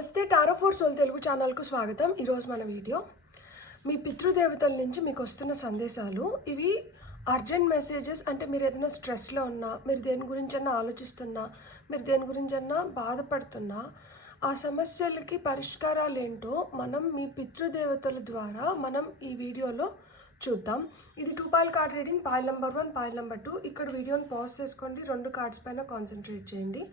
నమస్తే tarot four soul Telugu ఛానల్కు స్వాగతం. ఈరోజు మన వీడియో మీ పితృదేవతల నుంచి మీకు వస్తున్న సందేశాలు. ఇవి అర్జెంట్ మెసేజెస్. అంటే మీరు ఏదైనా స్ట్రెస్లో ఉన్నా, మీరు దేని గురించన్నా ఆలోచిస్తున్నా, మీరు దేని గురించన్నా బాధపడుతున్నా, ఆ సమస్యలకి పరిష్కారాలు ఏంటో మనం మీ పితృదేవతల ద్వారా మనం ఈ వీడియోలో చూద్దాం. ఇది 2 foil card reading. Foil number 1, foil number 2. ఇక్కడ వీడియోని పాజ్ చేసుకోండి, 2 కార్డ్స్ పైన కాన్సన్ట్రేట్ చేయండి.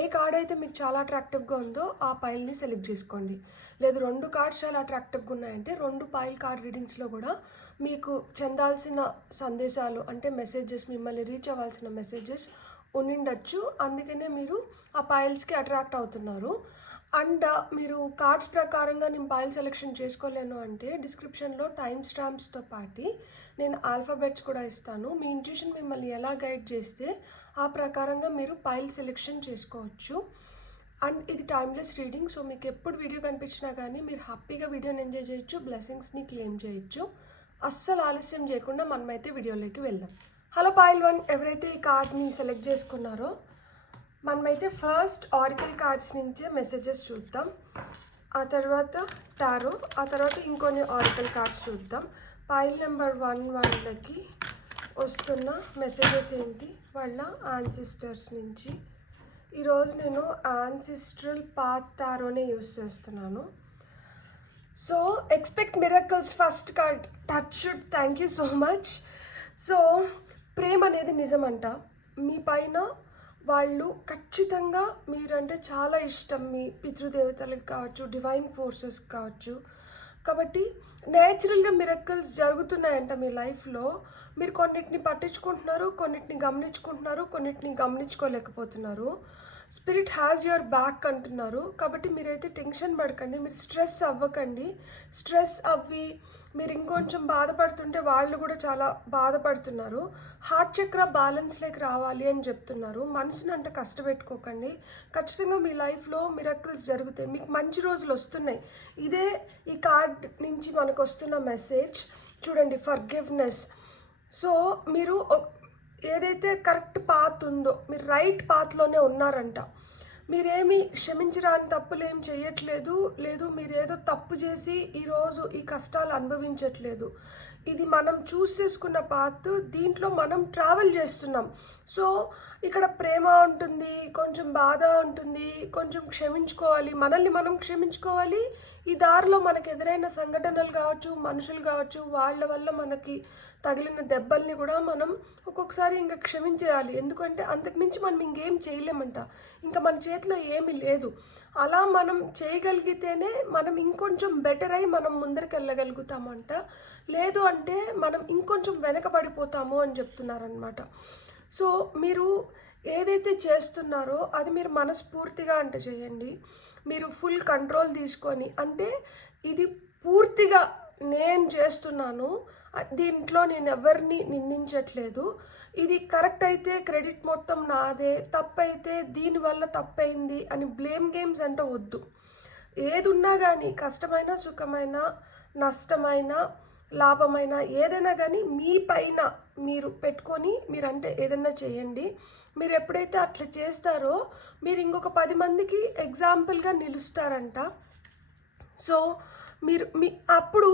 ఏ కార్డ్ అయితే మీకు చాలా అట్రాక్టివ్గా ఉందో ఆ పైల్ని సెలెక్ట్ చేసుకోండి. లేదు 2 కార్డ్స్ చాలా అట్రాక్టివ్గా ఉన్నాయంటే 2 పాయిల్ కార్డ్ రీడింగ్స్లో కూడా మీకు చెందాల్సిన సందేశాలు అంటే మెసేజెస్, మిమ్మల్ని రీచ్ అవ్వాల్సిన మెసేజెస్ ఉండిండొచ్చు. అందుకనే మీరు ఆ పాయిల్స్కి అట్రాక్ట్ అవుతున్నారు. అండ్ మీరు కార్డ్స్ ప్రకారంగా నేను పాయిల్ సెలెక్షన్ చేసుకోలేను అంటే డిస్క్రిప్షన్లో టైం స్టాంప్స్తో పాటు నేను ఆల్ఫాబెట్స్ కూడా ఇస్తాను. మీ ఇంట్యూషన్ మిమ్మల్ని ఎలా గైడ్ చేస్తే ఆ ప్రకారంగా మీరు పాయిల్ సెలెక్షన్ చేసుకోవచ్చు. అండ్ ఇది టైమ్లెస్ రీడింగ్. సో మీకు ఎప్పుడు వీడియో కనిపించినా కానీ మీరు హ్యాపీగా వీడియోని ఎంజాయ్ చేయొచ్చు, బ్లెస్సింగ్స్ని క్లెయిమ్ చేయొచ్చు. అస్సలు ఆలస్యం చేయకుండా మనమైతే వీడియోలోకి వెళ్దాం. హలో పాయిల్ 1, ఎవరైతే ఈ కార్డ్ని సెలెక్ట్ చేసుకున్నారో మనమైతే ఫస్ట్ ఆరికల్ కార్డ్స్ నుంచే మెసేజెస్ చూద్దాం. ఆ తర్వాత టారో, ఆ తర్వాత ఇంకొన్ని ఆరికల్ కార్డ్స్ చూద్దాం. పాయిల్ నెంబర్ 1 వాళ్ళకి వస్తున్న మెసేజెస్ ఏంటి వాళ్ళ యాన్సిస్టర్స్ నుంచి. ఈరోజు నేను యాన్సిస్ట్రల్ పాత్ టారోనే యూస్ చేస్తున్నాను. So expect miracles first card touched. Thank you so much. So ప్రేమ అనేది నిజమంట. మీ పైన వాళ్ళు ఖచ్చితంగా మీరంటే చాలా ఇష్టం, మీ పితృదేవతలకు కావచ్చు, డివైన్ ఫోర్సెస్ కావచ్చు. కాబట్టి నేచురల్గా మిరకల్స్ జరుగుతున్నాయంట మీ లైఫ్లో. మీరు కొన్నిటిని పట్టించుకుంటున్నారు, కొన్నిటిని గమనించుకుంటున్నారు, కొన్నిటిని గమనించుకోలేకపోతున్నారు. స్పిరిట్ హ్యాజ్ యువర్ బ్యాక్ అంటున్నారు. కాబట్టి మీరైతే టెన్షన్ పడకండి, మీరు స్ట్రెస్ అవ్వకండి. స్ట్రెస్ అవ్వి మీరు ఇంకొంచెం బాధపడుతుంటే వాళ్ళు కూడా చాలా బాధపడుతున్నారు. హార్ట్ చక్ర బ్యాలెన్స్లోకి రావాలి అని చెప్తున్నారు. మనసుని అంటే కష్టపెట్టుకోకండి. ఖచ్చితంగా మీ లైఫ్లో మిరకిల్స్ జరుగుతాయి, మీకు మంచి రోజులు వస్తున్నాయి. ఇదే ఈ కార్డ్ నుంచి మనకు వస్తున్న మెసేజ్. చూడండి, ఫర్గివ్నెస్. సో మీరు ఏదైతే కరెక్ట్ పాత్ ఉందో మీరు రైట్ పాత్లోనే ఉన్నారంట. మీరేమి క్షమించరాని తప్పులు ఏం చేయట్లేదు, లేదు మీరేదో తప్పు చేసి ఈరోజు ఈ కష్టాలు అనుభవించట్లేదు. ఇది మనం చూస్ చేసుకున్న పాత్, దీంట్లో మనం ట్రావెల్ చేస్తున్నాం. సో ఇక్కడ ప్రేమ ఉంటుంది, కొంచెం బాధ ఉంటుంది, కొంచెం క్షమించుకోవాలి, మనల్ని మనం క్షమించుకోవాలి. ఈ దారిలో మనకు ఎదురైన సంఘటనలు కావచ్చు, మనుషులు కావచ్చు, వాళ్ళ వల్ల మనకి తగిలిన దెబ్బల్ని కూడా మనం ఒక్కొక్కసారి ఇంకా క్షమించేయాలి. ఎందుకంటే అంతకుమించి మనం ఇంకేం చేయలేమంట, ఇంకా మన చేతిలో ఏమీ లేదు. అలా మనం చేయగలిగితేనే మనం ఇంకొంచెం బెటర్ అయి మనం ముందరికి వెళ్ళగలుగుతామంట. లేదు అంటే మనం ఇంకొంచెం వెనకబడిపోతాము అని చెప్తున్నారనమాట. సో మీరు ఏదైతే చేస్తున్నారో అది మీరు మనస్ఫూర్తిగా అంటే చేయండి. మీరు ఫుల్ కంట్రోల్ తీసుకొని, అంటే ఇది పూర్తిగా నేను చేస్తున్నాను, దీంట్లో నేను ఎవరిని నిందించట్లేదు, ఇది కరెక్ట్ అయితే క్రెడిట్ మొత్తం నాదే, తప్పైతే దీనివల్ల తప్పైంది అని బ్లేమ్ గేమ్స్ అంటే వద్దు. ఏది ఉన్నా కానీ కష్టమైన, సుఖమైన, నష్టమైన, లాభమైన ఏదైనా కానీ మీ పైన మీరు పెట్టుకొని మీరంటే ఏదైనా చేయండి. మీరు ఎప్పుడైతే అట్లా చేస్తారో మీరు ఇంకొక 10 మందికి ఎగ్జాంపుల్గా నిలుస్తారంట. సో మీరు అప్పుడు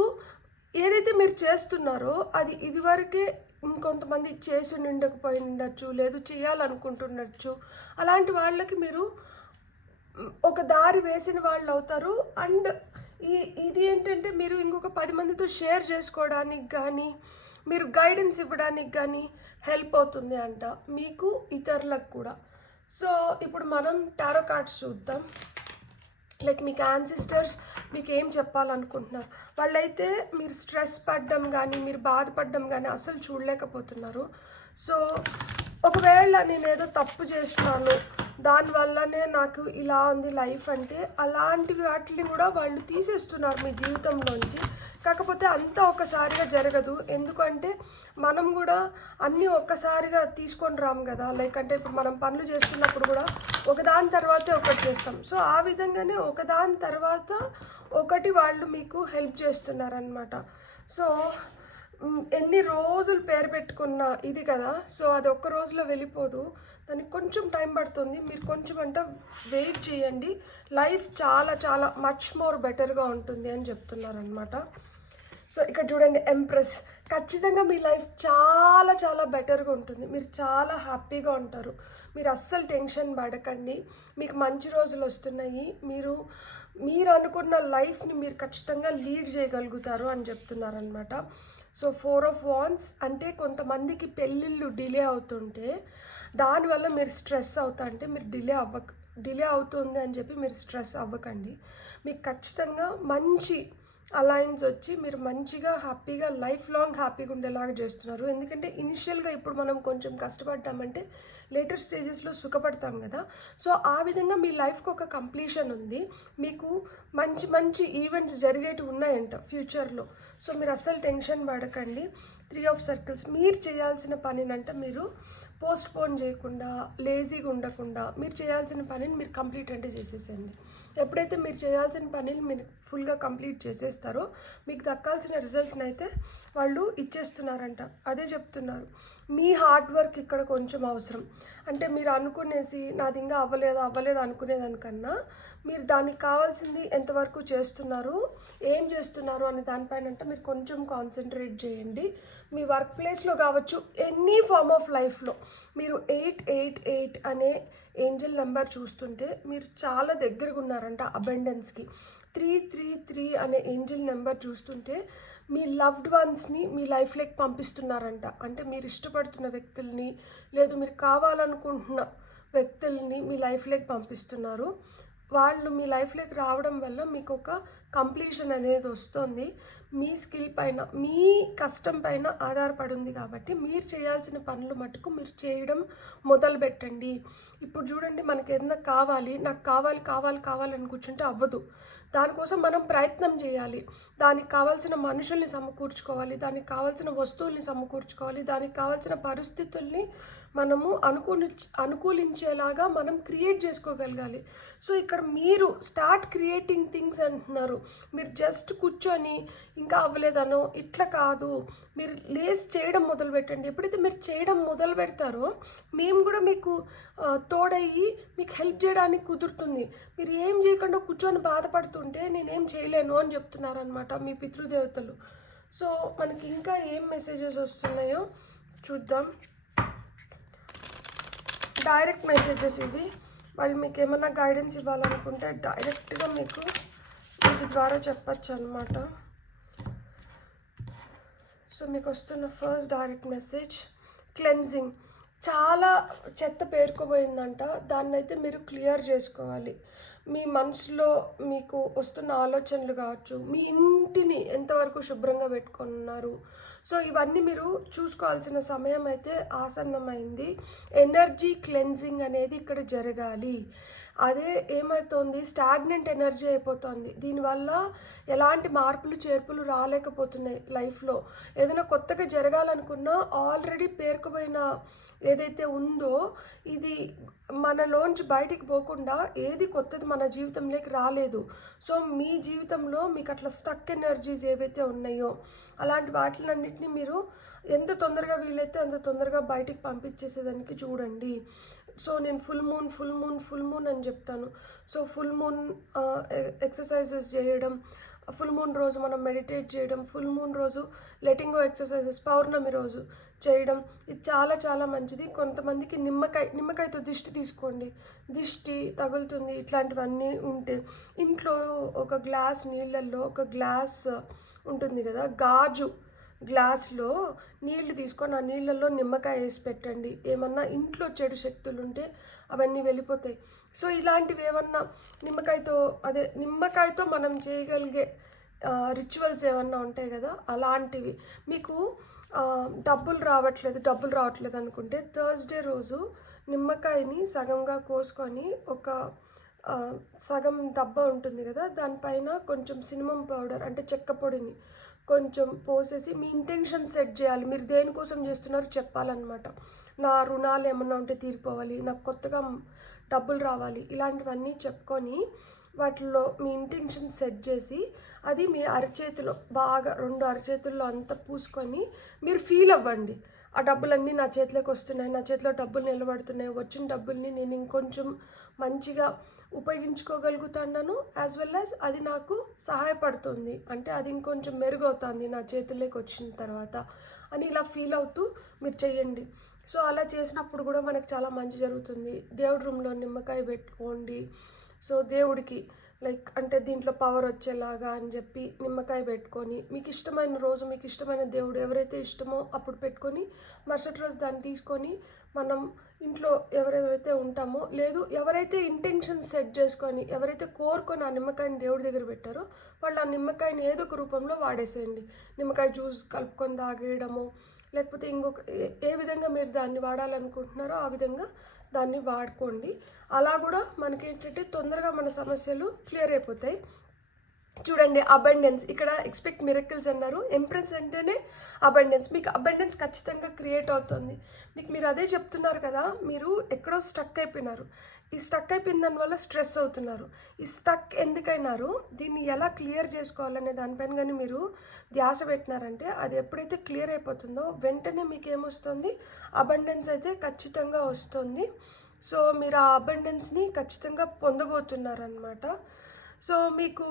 ఏదైతే మీరు చేస్తున్నారో అది ఇదివరకే ఇంకొంతమంది చేసి ఉండకపోయి ఉండొచ్చు, లేదు చేయాలనుకుంటుండొచ్చు. అలాంటి వాళ్ళకి మీరు ఒక దారి వేసిన వాళ్ళు అవుతారు. అండ్ ఇది ఏంటంటే మీరు ఇంకొక 10 మందితో షేర్ చేసుకోవడానికి కానీ, మీరు గైడెన్స్ ఇవ్వడానికి కానీ హెల్ప్ అవుతుంది అంట, మీకు ఇతరులకు కూడా. సో ఇప్పుడు మనం టారో కార్డ్స్ చూద్దాం. లైక్ మీకు యాన్సిస్టర్స్ మీకు ఏం చెప్పాలనుకుంటున్నారు. వాళ్ళైతే మీరు స్ట్రెస్ పడ్డం కానీ, మీరు బాధపడడం కానీ అసలు చూడలేకపోతున్నారు. సో ఒకవేళ నేను ఏదో తప్పు చేస్తున్నాను, దానివల్లనే నాకు ఇలా ఉంది లైఫ్ అంటే, అలాంటి వాటిని కూడా వాళ్ళు తీసేస్తున్నారు మీ జీవితంలోంచి. కాకపోతే అంతా ఒక్కసారిగా జరగదు, ఎందుకంటే మనం కూడా అన్నీ ఒక్కసారిగా తీసుకొని రాము కదా. లైక్ అంటే ఇప్పుడు మనం పనులు చేస్తున్నప్పుడు కూడా ఒకదాని తర్వాత ఒకటి చేస్తాం. సో ఆ విధంగానే ఒకదాని తర్వాత ఒకటి వాళ్ళు మీకు హెల్ప్ చేస్తున్నారనమాట. సో ఎన్ని రోజులు పేరు పెట్టుకున్న ఇది కదా, సో అది ఒక్క రోజులో వెళ్ళిపోదు, దానికి కొంచెం టైం పడుతుంది. మీరు కొంచెం వెయిట్ చేయండి, లైఫ్ చాలా చాలా మచ్ మోర్ బెటర్గా ఉంటుంది అని చెప్తున్నారనమాట. సో ఇక్కడ చూడండి, ఎంప్రెస్. ఖచ్చితంగా మీ లైఫ్ చాలా చాలా బెటర్గా ఉంటుంది, మీరు చాలా హ్యాపీగా ఉంటారు, మీరు అస్సలు టెన్షన్ పడకండి, మీకు మంచి రోజులు వస్తున్నాయి, మీరు అనుకున్న లైఫ్ని మీరు ఖచ్చితంగా లీడ్ చేయగలుగుతారు అని చెప్తున్నారనమాట. సో 4 of Wands అంటే కొంతమందికి పెళ్ళిళ్ళు డిలే అవుతుంటే దానివల్ల మీరు స్ట్రెస్ అవుతా అంటే మీరు డిలే అవుతుంది అని చెప్పి మీరు స్ట్రెస్ అవ్వకండి. మీకు ఖచ్చితంగా మంచి అలయన్స్ వచ్చి మీరు మంచిగా హ్యాపీగా లైఫ్ లాంగ్ హ్యాపీగా ఉండేలాగా చేస్తున్నారు. ఎందుకంటే ఇనిషియల్గా ఇప్పుడు మనం కొంచెం కష్టపడ్డామంటే లేటర్ స్టేజెస్లో సుఖపడతాం కదా, సో ఆ విధంగా మీ లైఫ్కి ఒక కంప్లీషన్ ఉంది, మీకు మంచి మంచి ఈవెంట్స్ జరిగేవి ఉన్నాయంట ఫ్యూచర్లో. సో మీరు అస్సలు టెన్షన్ పడకండి. 3 of Circles. మీరు చేయాల్సిన పనినంట మీరు పోస్ట్పోన్ చేయకుండా, లేజీగా ఉండకుండా మీరు చేయాల్సిన పనిని మీరు కంప్లీట్ అంటే చేసేసేయండి. ఎప్పుడైతే మీరు చేయాల్సిన పనిని మీరు ఫుల్గా కంప్లీట్ చేసేస్తారో మీకు దక్కాల్సిన రిజల్ట్ని అయితే వాళ్ళు ఇచ్చేస్తున్నారంట. అదే చెప్తున్నారు, మీ హార్డ్ వర్క్ ఇక్కడ కొంచెం అవసరం. అంటే మీరు అనుకునేసి నాది ఇంకా అవ్వలేదు అనుకునేదానికన్నా మీరు దానికి కావాల్సింది ఎంతవరకు చేస్తున్నారు, ఏం చేస్తున్నారు అనే దానిపైన అంటే మీరు కొంచెం కాన్సన్ట్రేట్ చేయండి. మీ వర్క్ ప్లేస్లో కావచ్చు, ఎనీ ఫార్మ్ ఆఫ్ లైఫ్లో మీరు 888 అనే ఏంజల్ నెంబర్ చూస్తుంటే మీరు చాలా దగ్గరగా ఉన్నారంట అబండెన్స్కి. 333 అనే ఏంజల్ నెంబర్ చూస్తుంటే మీ లవ్డ్ వన్స్ని మీ లైఫ్లోకి పంపిస్తున్నారంట. అంటే మీరు ఇష్టపడుతున్న వ్యక్తుల్ని, లేదు మీరు కావాలనుకుంటున్న వ్యక్తుల్ని మీ లైఫ్లోకి పంపిస్తున్నారు. వాళ్ళు మీ లైఫ్లోకి రావడం వల్ల మీకు ఒక కంప్లీషన్ అనేది వస్తుంది. మీ స్కిల్ పైన, మీ కష్టం పైన ఆధారపడి ఉంది కాబట్టి మీరు చేయాల్సిన పనులు మటుకు మీరు చేయడం మొదలు పెట్టండి. ఇప్పుడు చూడండి, మనకి ఏదైనా నాకు కావాలని కూర్చుంటే అవ్వదు. దానికోసం మనం ప్రయత్నం చేయాలి, దానికి కావాల్సిన మనుషుల్ని సమకూర్చుకోవాలి, దానికి కావాల్సిన వస్తువుల్ని సమకూర్చుకోవాలి, దానికి కావాల్సిన పరిస్థితుల్ని మనము అనుకూలించేలాగా మనం క్రియేట్ చేసుకోగలగాలి. సో ఇక్కడ మీరు స్టార్ట్ క్రియేటింగ్ థింగ్స్ అంటున్నారు. మీరు జస్ట్ కూర్చొని ఇంకా అవ్వలేదనో ఇట్లా కాదు, మీరు లేస్ చేయడం మొదలు పెట్టండి. ఎప్పుడైతే మీరు చేయడం మొదలు పెడతారో మేము కూడా మీకు తోడయ్యి మీకు హెల్ప్ చేయడానికి కుదురుతుంది. మీరు ఏం చేయకుండా కూర్చొని బాధపడుతుంటే నేనేం చేయలేను అని చెప్తున్నారనమాట మీ పితృదేవతలు. సో మనకి ఇంకా ఏం మెసేజెస్ వస్తున్నాయో చూద్దాం. డైరెక్ట్ మెసేజెస్ ఇవి. వాళ్ళు మీకు ఏమైనా గైడెన్స్ ఇవ్వాలనుకుంటే డైరెక్ట్గా మీకు వీటి ద్వారా చెప్పచ్చు అనమాట. సో మీకు వస్తున్న ఫస్ట్ డైరెక్ట్ మెసేజ్, క్లెన్జింగ్. చాలా చెత్త పేరుకుపోయిందంట, దాన్ని అయితే మీరు క్లియర్ చేసుకోవాలి. మీ మనసులో మీకు వస్తున్న ఆలోచనలు కావచ్చు, మీ ఇంటిని ఎంతవరకు శుభ్రంగా పెట్టుకున్నారు, సో ఇవన్నీ మీరు చూసుకోవాల్సిన సమయం అయితే ఆసన్నమైంది. ఎనర్జీ క్లెన్జింగ్ అనేది ఇక్కడ జరగాలి. అదే ఏమవుతోంది, స్టాగ్నెంట్ ఎనర్జీ అయిపోతుంది. దీనివల్ల ఎలాంటి మార్పులు చేర్పులు రాలేకపోతున్నాయి లైఫ్లో. ఏదైనా కొత్తగా జరగాలనుకున్నా ఆల్రెడీ పేరుకుపోయిన ఏదైతే ఉందో ఇది మనలోంచి బయటికి పోకుండా ఏది కొత్తది మన జీవితంలోకి రాలేదు. సో మీ జీవితంలో మీకు అట్లా స్టక్ ఎనర్జీస్ ఏవైతే ఉన్నాయో అలాంటి వాటిలన్నింటినీ మీరు ఎంత తొందరగా వీలైతే అంత తొందరగా బయటికి పంపించేసేదానికి చూడండి. సో నేను ఫుల్ మూన్ అని చెప్తాను. సో ఫుల్ మూన్ ఎక్సర్సైజెస్ చేయడం, ఫుల్ మూన్ రోజు మనం మెడిటేట్ చేయడం, ఫుల్ మూన్ రోజు లెటింగ్ గో ఎక్సర్సైజెస్, పౌర్ణమి రోజు చేయడం, ఇది చాలా చాలా మంచిది. కొంతమందికి నిమ్మకాయతో దిష్టి తీసుకోండి, దిష్టి తగులుతుంది. ఇట్లాంటివన్నీ ఉంటే ఇంట్లో ఒక గ్లాస్ నీళ్ళల్లో, ఒక గ్లాస్ ఉంటుంది కదా గాజు గ్లాస్లో నీళ్లు తీసుకొని ఆ నీళ్ళల్లో నిమ్మకాయ వేసి పెట్టండి. ఏమన్నా ఇంట్లో చెడు శక్తులు ఉంటే అవన్నీ వెళ్ళిపోతాయి. సో ఇలాంటివి ఏమన్నా నిమ్మకాయతో మనం చేయగలిగే రిచువల్స్ ఏమన్నా ఉంటాయి కదా, అలాంటివి. మీకు డబ్బులు రావట్లేదు అనుకుంటే థర్స్డే రోజు నిమ్మకాయని సగంగా కోసుకొని ఒక సగం దబ్బ ఉంటుంది కదా, దానిపైన కొంచెం సినమన్ పౌడర్ అంటే చెక్క పొడిని కొంచెం పోసేసి మీ ఇంటెన్షన్ సెట్ చేయాలి. మీరు దేనికోసం చేస్తున్నారో చెప్పాలన్నమాట. నా రుణాలు ఏమన్నా ఉంటే తీరిపోవాలి, నాకు కొత్తగా డబ్బులు రావాలి, ఇలాంటివన్నీ చెప్పుకొని వాటిలో మీ ఇంటెన్షన్ సెట్ చేసి అది మీ అరచేతిలో బాగా 2 అరచేతుల్లో అంతా పూసుకొని మీరు ఫీల్ అవ్వండి. ఆ డబ్బులన్నీ నా చేతిలోకి వస్తున్నాయి, నా చేతిలో డబ్బులు నిలబడుతున్నాయి, వచ్చిన డబ్బుల్ని నేను ఇంకొంచెం మంచిగా ఉపయోగించుకోగలుగుతున్నాను, యాజ్ వెల్ యాజ్ అది నాకు సహాయపడుతుంది, అంటే అది ఇంకొంచెం మెరుగవుతుంది నా చేతుల్లోకి వచ్చిన తర్వాత అని ఇలా ఫీల్ అవుతూ మీరు చెయ్యండి. సో అలా చేసినప్పుడు కూడా మనకు చాలా మంచి జరుగుతుంది. దేవుడి రూమ్లో నిమ్మకాయ పెట్టుకోండి. సో దేవుడికి లైక్ అంటే దీంట్లో పవర్ వచ్చేలాగా అని చెప్పి నిమ్మకాయ పెట్టుకొని మీకు ఇష్టమైన రోజు మీకు ఇష్టమైన దేవుడు ఎవరైతే ఇష్టమో అప్పుడు పెట్టుకొని మరుసటి రోజు దాన్ని తీసుకొని మనం ఇంట్లో ఎవరైతే ఉంటామో లేదు ఎవరైతే ఇంటెన్షన్ సెట్ చేసుకొని ఎవరైతే కోరుకొని ఆ నిమ్మకాయని దేవుడి దగ్గర పెట్టారో వాళ్ళు ఆ నిమ్మకాయని ఏదో ఒక రూపంలో వాడేసేయండి. నిమ్మకాయ జ్యూస్ కలుపుకొని తాగేయడము లేకపోతే ఇంకొక ఏ విధంగా మీరు దాన్ని వాడాలనుకుంటున్నారో ఆ విధంగా దాన్ని వాడుకోండి. అలా కూడా మనకి ఏంటంటే తొందరగా మన సమస్యలు క్లియర్ అయిపోతాయి. చూడండి, అబండెన్స్, ఇక్కడ ఎక్స్పెక్ట్ మిరకిల్స్ అన్నారు. ఎంప్రెన్స్ అంటేనే అబండెన్స్. మీకు అబండెన్స్ ఖచ్చితంగా క్రియేట్ అవుతుంది. మీరు అదే చెప్తున్నారు కదా, మీరు ఎక్కడో స్టక్ అయిపోయినారు. ఈ స్టక్ అయిపోయిన దానివల్ల స్ట్రెస్ అవుతున్నారు. ఈ స్టక్ ఎందుకైనారు, దీన్ని ఎలా క్లియర్ చేసుకోవాలనే దానిపైన కానీ మీరు ధ్యాస పెట్టినారంటే అది ఎప్పుడైతే క్లియర్ అయిపోతుందో వెంటనే మీకు ఏమొస్తుంది, అబండెన్స్ అయితే ఖచ్చితంగా వస్తుంది. సో మీరు ఆ అబండెన్స్ని ఖచ్చితంగా పొందబోతున్నారనమాట. సో మీకు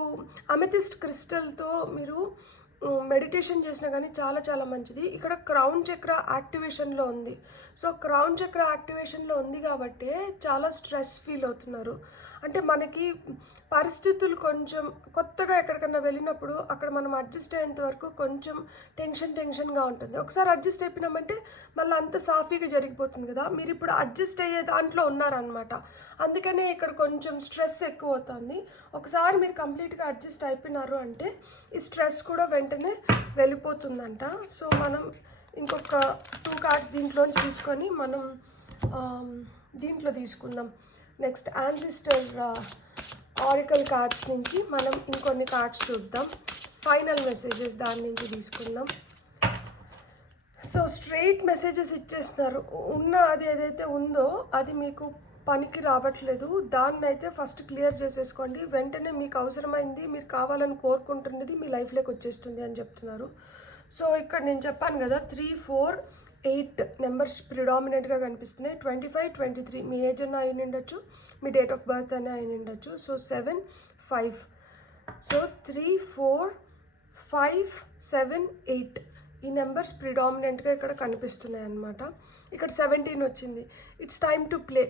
అమెథిస్ట్ క్రిస్టల్తో మీరు మెడిటేషన్ చేసినా కానీ చాలా చాలా మంచిది. ఇక్కడ క్రౌన్ చక్ర యాక్టివేషన్లో ఉంది. సో క్రౌన్ చక్ర యాక్టివేషన్లో ఉంది కాబట్టి చాలా స్ట్రెస్ ఫీల్ అవుతున్నారు. అంటే మనకి పరిస్థితులు కొంచెం కొత్తగా ఎక్కడికన్నా వెళ్ళినప్పుడు అక్కడ మనం అడ్జస్ట్ అయ్యేంత వరకు కొంచెం టెన్షన్గా ఉంటుంది. ఒకసారి అడ్జస్ట్ అయిపోయినామంటే మళ్ళీ అంత సాఫీగా జరిగిపోతుంది కదా. మీరు ఇప్పుడు అడ్జస్ట్ అయ్యే దాంట్లో ఉన్నారనమాట. అందుకనే ఇక్కడ కొంచెం స్ట్రెస్ ఎక్కువ అవుతుంది. ఒకసారి మీరు కంప్లీట్గా అడ్జస్ట్ అయిపోయినారు అంటే ఈ స్ట్రెస్ కూడా వెంటనే వెళ్ళిపోతుందంట. సో మనం ఇంకొక 2 కార్డ్స్ దీంట్లోంచి తీసుకొని మనం దీంట్లో తీసుకుందాం. నెక్స్ట్ యాన్సిస్టర్ ఆరికల్ కార్డ్స్ నుంచి మనం ఇంకొన్ని కార్డ్స్ చూద్దాం. ఫైనల్ మెసేజెస్ దాని నుంచి తీసుకుందాం. సో స్ట్రెయిట్ మెసేజెస్ ఇచ్చేస్తున్నారు. ఉన్న అది ఏదైతే ఉందో అది మీకు పనికి రావట్లేదు, దాన్ని అయితే ఫస్ట్ క్లియర్ చేసేసుకోండి. వెంటనే మీకు అవసరమైంది, మీరు కావాలని కోరుకుంటున్నది మీ లైఫ్లోకి వచ్చేస్తుంది అని చెప్తున్నారు. సో ఇక్కడ నేను చెప్పాను కదా 3, 4, 8 నెంబర్స్ ప్రిడామినెంట్గా కనిపిస్తున్నాయి. 25, 23 మీ ఏజ్ అన్న అయి ఉండొచ్చు, మీ డేట్ ఆఫ్ బర్త్ అనే అయి ఉండొచ్చు. సో 7, 5. సో 3, 4, 5, 7, 8 ఈ నెంబర్స్ ప్రిడామినెంట్గా ఇక్కడ కనిపిస్తున్నాయి అన్నమాట. ఇక్కడ 17 వచ్చింది. It's time to play.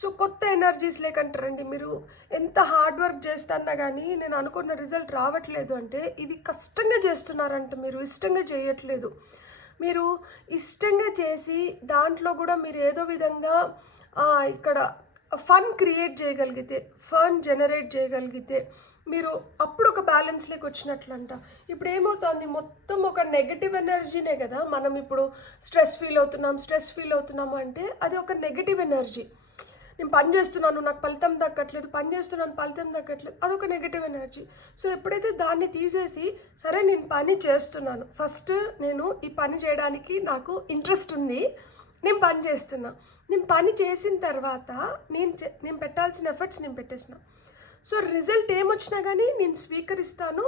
So కొత్త ఎనర్జీస్ లేకంటారండి. మీరు ఎంత హార్డ్ వర్క్ చేస్తున్నా కానీ నేను అనుకున్న రిజల్ట్ రావట్లేదు అంటే ఇది కష్టంగా చేస్తున్నారంట, మీరు ఇష్టంగా చేయట్లేదు. మీరు ఇష్టంగా చేసి దాంట్లో కూడా మీరు ఏదో విధంగా ఇక్కడ ఫన్ క్రియేట్ చేయగలిగితే, ఫన్ జనరేట్ చేయగలిగితే మీరు అప్పుడు ఒక బ్యాలెన్స్లోకి వచ్చినట్లంట. ఇప్పుడు ఏమవుతుంది, మొత్తం ఒక నెగటివ్ ఎనర్జీనే కదా. మనం ఇప్పుడు స్ట్రెస్ ఫీల్ అవుతున్నాము అంటే అది ఒక నెగటివ్ ఎనర్జీ. నేను పని చేస్తున్నాను, నాకు ఫలితం దక్కట్లేదు, పని చేస్తున్నాను, ఫలితం దక్కట్లేదు, అదొక నెగటివ్ ఎనర్జీ. సో ఎప్పుడైతే దాన్ని తీసేసి సరే నేను పని చేస్తున్నాను, ఫస్ట్ నేను ఈ పని చేయడానికి నాకు ఇంట్రెస్ట్ ఉంది, నేను పని చేస్తున్నా, నేను పని చేసిన తర్వాత నేను పెట్టాల్సిన ఎఫర్ట్స్ నేను పెట్టేసిన. సో రిజల్ట్ ఏమొచ్చినా కానీ నేను స్వీకరిస్తాను,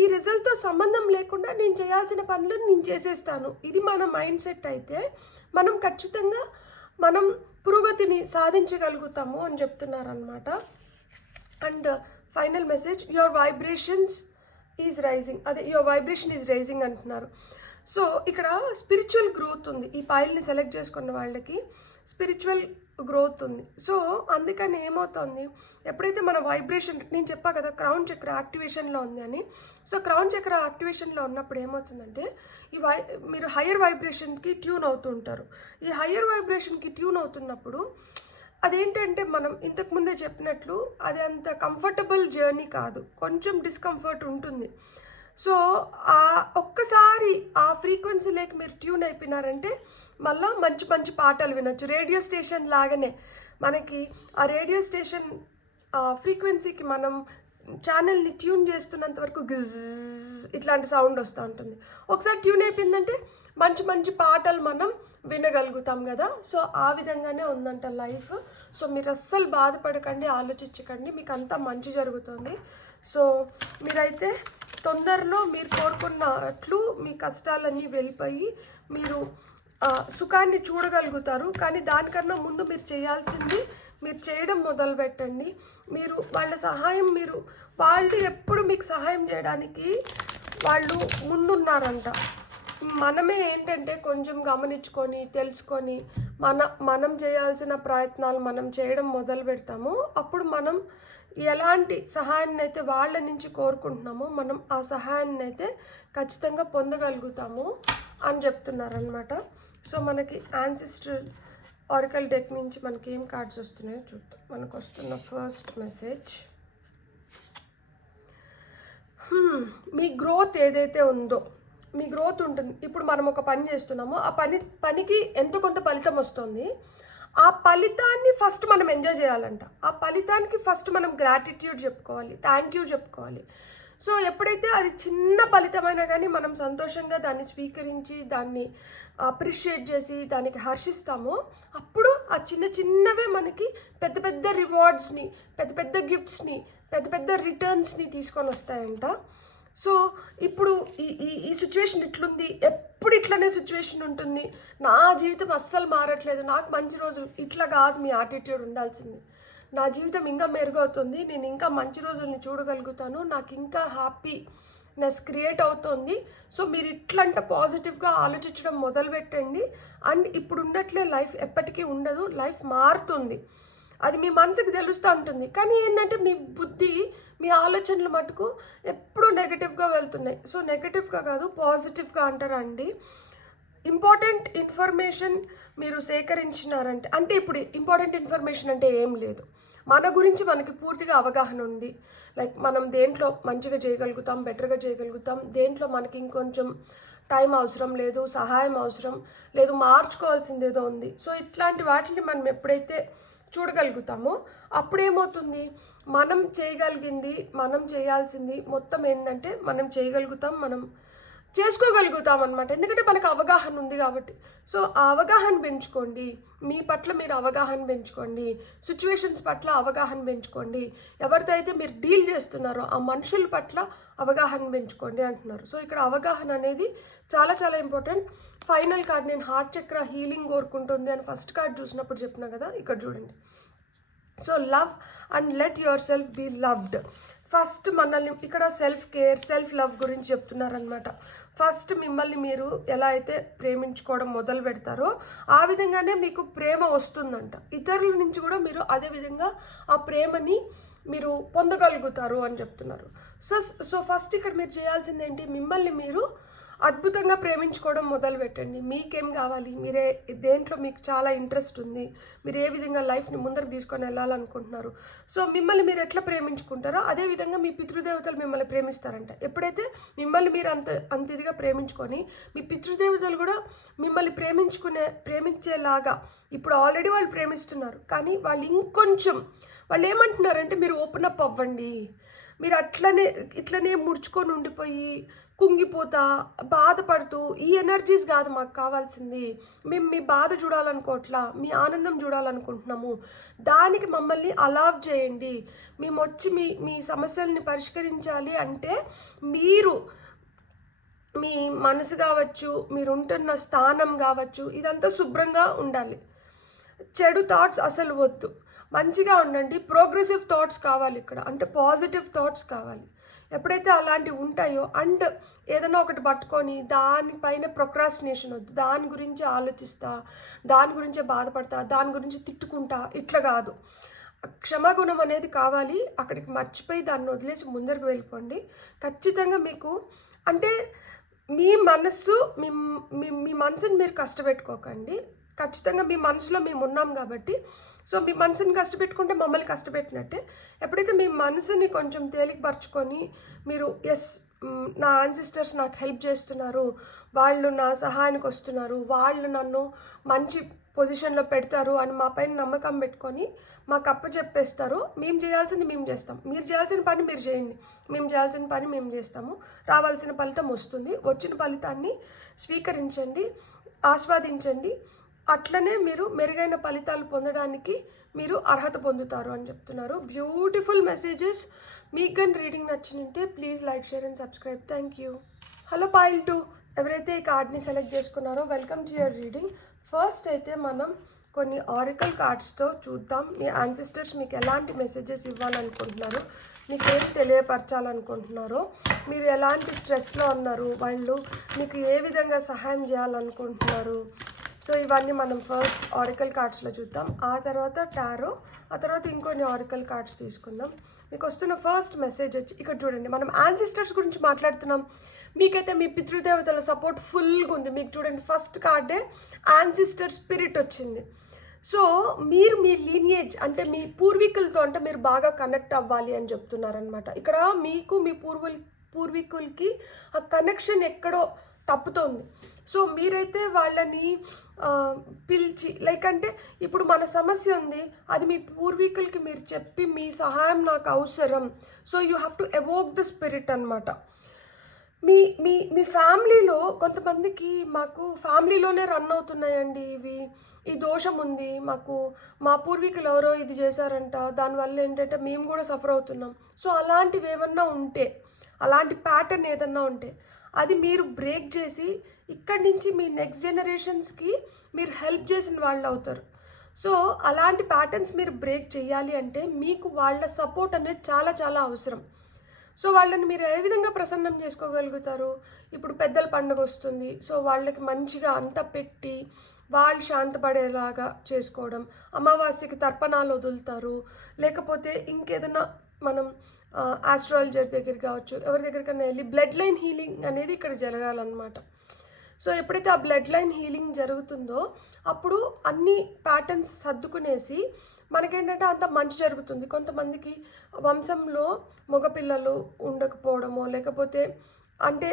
ఈ రిజల్ట్తో సంబంధం లేకుండా నేను చేయాల్సిన పనులు నేను చేసేస్తాను. ఇది మన మైండ్ సెట్ అయితే మనం ఖచ్చితంగా మనం పురోగతిని సాధించగలుగుతాము అని చెప్తున్నారనమాట. And final message, your vibrations is rising, అదే యువర్ వైబ్రేషన్ ఈజ్ రైజింగ్ అంటున్నారు. సో ఇక్కడ స్పిరిచువల్ గ్రోత్ ఉంది. ఈ పైల్ని సెలెక్ట్ చేసుకున్న వాళ్ళకి స్పిరిచువల్ గ్రోత్ ఉంది. సో అందుకని ఏమవుతుంది, ఎప్పుడైతే మన వైబ్రేషన్, నేను చెప్పా కదా క్రౌన్ చక్ర యాక్టివేషన్లో ఉంది అని. సో క్రౌన్ చక్ర యాక్టివేషన్లో ఉన్నప్పుడు ఏమవుతుందంటే మీరు హయ్యర్ వైబ్రేషన్కి ట్యూన్ అవుతూ ఉంటారు. ఈ హయ్యర్ వైబ్రేషన్కి ట్యూన్ అవుతున్నప్పుడు అదేంటంటే మనం ఇంతకుముందే చెప్పినట్లు అది అంత కంఫర్టబుల్ జర్నీ కాదు, కొంచెం డిస్కంఫర్ట్ ఉంటుంది. సో ఒక్కసారి ఆ ఫ్రీక్వెన్సీలోకి మీరు ట్యూన్ అయిపోయినారంటే మళ్ళీ మంచి మంచి పాటలు వినొచ్చు. రేడియో స్టేషన్ లాగానే మనకి ఆ రేడియో స్టేషన్ ఫ్రీక్వెన్సీకి మనం ఛానల్ని ట్యూన్ చేస్తున్నంత వరకు గిజ్ ఇట్లాంటి సౌండ్ వస్తూ ఉంటుంది. ఒకసారి ట్యూన్ అయిపోయిందంటే మంచి మంచి పాటలు మనం వినగలుగుతాం కదా. సో ఆ విధంగానే ఉందంట లైఫ్. సో మీరు అస్సలు బాధపడకండి, ఆలోచించకండి, మీకు అంతా మంచి జరుగుతుంది. సో మీరైతే తొందరలో మీరు కోరుకున్నట్లు మీ కష్టాలన్నీ వెళ్ళిపోయి మీరు సుఖాన్ని చూడగలుగుతారు. కానీ దానికన్నా ముందు మీరు చేయాల్సింది మీరు చేయడం మొదలు పెట్టండి. మీరు వాళ్ళ సహాయం వాళ్ళు ఎప్పుడు మీకు సహాయం చేయడానికి వాళ్ళు ముందున్నారంట. మనమే ఏంటంటే కొంచెం గమనించుకొని తెలుసుకొని మనం చేయాల్సిన ప్రయత్నాలు మనం చేయడం మొదలు పెడతాము. అప్పుడు మనం ఎలాంటి సహాయాన్ని అయితే వాళ్ళ నుంచి కోరుకుంటున్నామో మనం ఆ సహాయాన్ని అయితే ఖచ్చితంగా పొందగలుగుతాము అని చెప్తున్నారనమాట. సో మనకి యాన్సిస్టర్ ఆరికల్ డెక్ నుంచి మనకి ఏం కార్డ్స్ వస్తున్నాయో చూద్దాం. మనకు వస్తున్న ఫస్ట్ మెసేజ్, మీ గ్రోత్ ఏదైతే ఉందో, మీ గ్రోత్ ఉంటుంది. ఇప్పుడు మనం ఒక పని చేస్తున్నామో ఆ పనికి ఎంతో కొంత ఫలితం వస్తుంది. ఆ ఫలితాన్ని ఫస్ట్ మనం ఎంజాయ్ చేయాలంట. ఆ ఫలితానికి ఫస్ట్ మనం గ్రాటిట్యూడ్ చెప్పుకోవాలి, థ్యాంక్ యూ చెప్పుకోవాలి. సో ఎప్పుడైతే అది చిన్న ఫలితమైనా కానీ మనం సంతోషంగా దాన్ని స్వీకరించి దాన్ని అప్రిషియేట్ చేసి దానికి హర్షిస్తామో అప్పుడు ఆ చిన్నవే మనకి పెద్ద పెద్ద రివార్డ్స్ని, పెద్ద పెద్ద గిఫ్ట్స్ని, పెద్ద పెద్ద రిటర్న్స్ని తీసుకొని వస్తాయంట. సో ఇప్పుడు ఈ సిచ్యువేషన్ ఇట్లుంది, ఎప్పుడు ఇట్లనే సిచ్యువేషన్ ఉంటుంది, నా జీవితం అస్సలు మారట్లేదు, నాకు మంచి రోజులు, ఇట్లా కాదు మీ యాటిట్యూడ్ ఉండాల్సింది. నా జీవితం ఇంకా మెరుగవుతుంది, నేను ఇంకా మంచి రోజుల్ని చూడగలుగుతాను, నాకు ఇంకా హ్యాపీనెస్ క్రియేట్ అవుతుంది. సో మీరు ఇట్లంటే పాజిటివ్గా ఆలోచించడం మొదలుపెట్టండి. అండ్ ఇప్పుడు ఉండట్లే లైఫ్ ఎప్పటికీ ఉండదు, లైఫ్ మారుతుంది. అది మీ మనసుకి తెలుస్తూ ఉంటుంది. కానీ ఏంటంటే మీ బుద్ధి, మీ ఆలోచనలు మటుకు ఎప్పుడూ నెగటివ్గా వెళ్తున్నాయి. సో నెగటివ్గా కాదు, పాజిటివ్గా అంటారండి. ఇంపార్టెంట్ ఇన్ఫర్మేషన్ మీరు సేకరించినారంటే, అంటే ఇప్పుడు ఇంపార్టెంట్ ఇన్ఫర్మేషన్ అంటే ఏం లేదు, మన గురించి మనకి పూర్తిగా అవగాహన ఉంది. లైక్ మనం దేంట్లో మంచిగా చేయగలుగుతాం, బెటర్గా చేయగలుగుతాం, దేంట్లో మనకి ఇంకొంచెం టైం అవసరం లేదు, సహాయం అవసరం లేదు, మార్చుకోవాల్సింది ఏదో ఉంది. సో ఇట్లాంటి వాటిని మనం ఎప్పుడైతే చూడగలుగుతామో అప్పుడేమవుతుంది, మనం చేయగలిగింది, మనం చేయాల్సింది మొత్తం ఏంటంటే మనం చేయగలుగుతాం, మనం చేసుకోగలుగుతాం అనమాట. ఎందుకంటే మనకు అవగాహన ఉంది కాబట్టి. సో ఆ అవగాహన పెంచుకోండి, మీ పట్ల మీరు అవగాహన పెంచుకోండి, సిచ్యువేషన్స్ పట్ల అవగాహన పెంచుకోండి, ఎవరితో అయితే మీరు డీల్ చేస్తున్నారో ఆ మనుషుల పట్ల అవగాహన పెంచుకోండి అంటున్నారు. సో ఇక్కడ అవగాహన అనేది చాలా చాలా ఇంపార్టెంట్. ఫైనల్ కార్డ్, నేను హార్ట్ చక్ర హీలింగ్ కోరుకుంటుంది అని ఫస్ట్ కార్డ్ చూసినప్పుడు చెప్పినా కదా, ఇక్కడ చూడండి. So love and let yourself be loved. First మనల్ని ఇక్కడ సెల్ఫ్ కేర్, సెల్ఫ్ లవ్ గురించి చెప్తున్నారనమాట. ఫస్ట్ మిమ్మల్ని మీరు ఎలా అయితే ప్రేమించుకోవడం మొదలు పెడతారో ఆ విధంగానే మీకు ప్రేమ వస్తుందంట. ఇతరుల నుంచి కూడా మీరు అదే విధంగా ఆ ప్రేమని మీరు పొందగలుగుతారు అని చెప్తున్నారు. సో ఫస్ట్ ఇక్కడ మీరు చేయాల్సింది ఏంటి, మిమ్మల్ని మీరు అద్భుతంగా ప్రేమించుకోవడం మొదలు పెట్టండి. మీకేం కావాలి, మీరే దేంట్లో మీకు చాలా ఇంట్రెస్ట్ ఉంది, మీరు ఏ విధంగా లైఫ్ని ముందరకు తీసుకొని వెళ్ళాలనుకుంటున్నారు. సో మిమ్మల్ని మీరు ఎట్లా ప్రేమించుకుంటారో అదేవిధంగా మీ పితృదేవతలు మిమ్మల్ని ప్రేమిస్తారంట. ఎప్పుడైతే మిమ్మల్ని మీరు అంత ఇదిగా ప్రేమించుకొని మీ పితృదేవతలు కూడా మిమ్మల్ని ప్రేమించేలాగా, ఇప్పుడు ఆల్రెడీ వాళ్ళు ప్రేమిస్తున్నారు కానీ వాళ్ళు ఇంకొంచెం, వాళ్ళు ఏమంటున్నారంటే మీరు ఓపెన్ అప్ అవ్వండి, మీరు ఇట్లనే ముడుచుకొని ఉండిపోయి కుంగిపోతా బాధపడుతూ ఈ ఎనర్జీస్ కాదు మాకు కావాల్సింది, మేము మీ బాధ చూడాలనుకోవట్లా, మీ ఆనందం చూడాలనుకుంటున్నాము, దానికి మమ్మల్ని అలౌవ్ చేయండి. మేము వచ్చి మీ సమస్యల్ని పరిష్కరించాలి అంటే మీరు మీ మనసు కావచ్చు, మీరు ఉంటున్న స్థానం కావచ్చు, ఇదంతా శుభ్రంగా ఉండాలి. చెడు థాట్స్ అసలు వద్దు, మంచిగా ఉండండి. ప్రోగ్రెసివ్ థాట్స్ కావాలి ఇక్కడ, అంటే పాజిటివ్ థాట్స్ కావాలి. ఎప్పుడైతే అలాంటివి ఉంటాయో, అండ్ ఏదైనా ఒకటి పట్టుకొని దానిపైన ప్రొక్రాస్టినేషన్ వద్దు, దాని గురించి ఆలోచిస్తా, దాని గురించే బాధపడతా, దాని గురించి తిట్టుకుంటా, ఇట్లా కాదు. క్షమాగుణం అనేది కావాలి. అక్కడికి మర్చిపోయి దాన్ని వదిలేసి ముందరికి వెళ్ళిపోండి. ఖచ్చితంగా మీకు అంటే మీ మనసుని మీరు కష్టపెట్టుకోకండి. ఖచ్చితంగా మీ మనసులో మేము ఉన్నాం కాబట్టి, సో మీ మనసుని కష్టపెట్టుకుంటే మమ్మల్ని కష్టపెట్టినట్టే. ఎప్పుడైతే మీ మనసుని కొంచెం తేలికపరచుకొని మీరు నా యాన్సిస్టర్స్ నాకు హెల్ప్ చేస్తున్నారు, వాళ్ళు నా సహాయానికి వస్తున్నారు, వాళ్ళు నన్ను మంచి పొజిషన్లో పెడతారు అని మా పైన నమ్మకం పెట్టుకొని మాకు అప్పచెప్పేస్తారు. మేము చేయాల్సింది మేము చేస్తాం, మీరు చేయాల్సిన పని మీరు చేయండి, మేము చేయాల్సిన పని మేము చేస్తాము. రావాల్సిన ఫలితం వస్తుంది, వచ్చిన ఫలితాన్ని స్వీకరించండి, ఆస్వాదించండి. అట్లనే మీరు మెరుగైన ఫలితాలు పొందడానికి మీరు అర్హత పొందుతారు అని చెప్తున్నారు. Beautiful messages. మీకు కానీ రీడింగ్ నచ్చినంటే please like, share and subscribe. Thank you. Hello pile 2, ఎవరైతే ఈ కార్డ్ని సెలెక్ట్ చేసుకున్నారో welcome to your reading. First అయితే మనం కొన్ని ఆరికల్ కార్డ్స్తో చూద్దాం. మీ యాన్సిస్టర్స్ మీకు ఎలాంటి మెసేజెస్ ఇవ్వాలనుకుంటున్నారు, మీకు ఏం తెలియపరచాలనుకుంటున్నారో, మీరు ఎలాంటి స్ట్రెస్లో ఉన్నారు, వాళ్ళు మీకు ఏ విధంగా సహాయం చేయాలనుకుంటున్నారు. సో ఇవన్నీ మనం ఫస్ట్ ఆరికల్ కార్డ్స్లో చూద్దాం. ఆ తర్వాత టారో, ఆ తర్వాత ఇంకొన్ని ఆరికల్ కార్డ్స్ తీసుకుందాం. మీకు వస్తున్న ఫస్ట్ మెసేజ్ వచ్చి ఇక్కడ చూడండి. మనం యాన్సిస్టర్స్ గురించి మాట్లాడుతున్నాం. మీకైతే మీ పితృదేవతల సపోర్ట్ ఫుల్గా ఉంది. మీకు చూడండి ఫస్ట్ కార్డే యాన్సిస్టర్ స్పిరిట్ వచ్చింది. సో మీరు మీ లీనియేజ్ అంటే మీ పూర్వీకులతో అంటే మీరు బాగా కనెక్ట్ అవ్వాలి అని చెప్తున్నారనమాట. ఇక్కడ మీకు మీ పూర్వీకులకి ఆ కనెక్షన్ ఎక్కడో తప్పుతోంది. సో మీరైతే వాళ్ళని పిలిచి లైక్ అంటే ఇప్పుడు మన సమస్య ఉంది, అది మీ పూర్వీకులకి మీరు చెప్పి మీ సహాయం నాకు అవసరం. So you have to evoke the spirit అనమాట. మీ మీ మీ ఫ్యామిలీలో కొంతమందికి మాకు ఫ్యామిలీలోనే రన్ అవుతున్నాయండి ఈ దోషం ఉంది, మాకు మా పూర్వీకులు ఎవరో ఇది చేశారంట, దానివల్ల ఏంటంటే మేము కూడా సఫర్ అవుతున్నాం. సో అలాంటివి ఏమన్నా ఉంటే, అలాంటి ప్యాటర్న్ ఏదన్నా ఉంటే అది మీరు బ్రేక్ చేసి ఇక్కడి నుంచి మీ నెక్స్ట్ జనరేషన్స్కి మీరు హెల్ప్ చేసిన వాళ్ళు అవుతారు. సో అలాంటి ప్యాటర్న్స్ మీరు బ్రేక్ చేయాలి అంటే మీకు వాళ్ళ సపోర్ట్ అనేది చాలా చాలా అవసరం. సో వాళ్ళని మీరు ఏ విధంగా ప్రసన్నం చేసుకోగలుగుతారు? ఇప్పుడు పెద్దల పండుగ వస్తుంది, సో వాళ్ళకి మంచిగా అంతా పెట్టి వాళ్ళు శాంతపడేలాగా చేసుకోవడం, అమావాస్యకి తర్పణాలు వదులుతారు, లేకపోతే ఇంకేదైనా మనం ఆస్ట్రాలజర్ దగ్గర కావచ్చు, ఎవరి దగ్గరికైనా వెళ్ళి బ్లడ్ లైన్ హీలింగ్ అనేది ఇక్కడ జరగాలన్నమాట. సో ఎప్పుడైతే ఆ బ్లడ్ లైన్ హీలింగ్ జరుగుతుందో అప్పుడు అన్ని ప్యాటర్న్స్ సర్దుకునేసి మనకేంటంటే అంత మంచి జరుగుతుంది. కొంతమందికి వంశంలో మగపిల్లలు ఉండకపోవడమో, లేకపోతే అంటే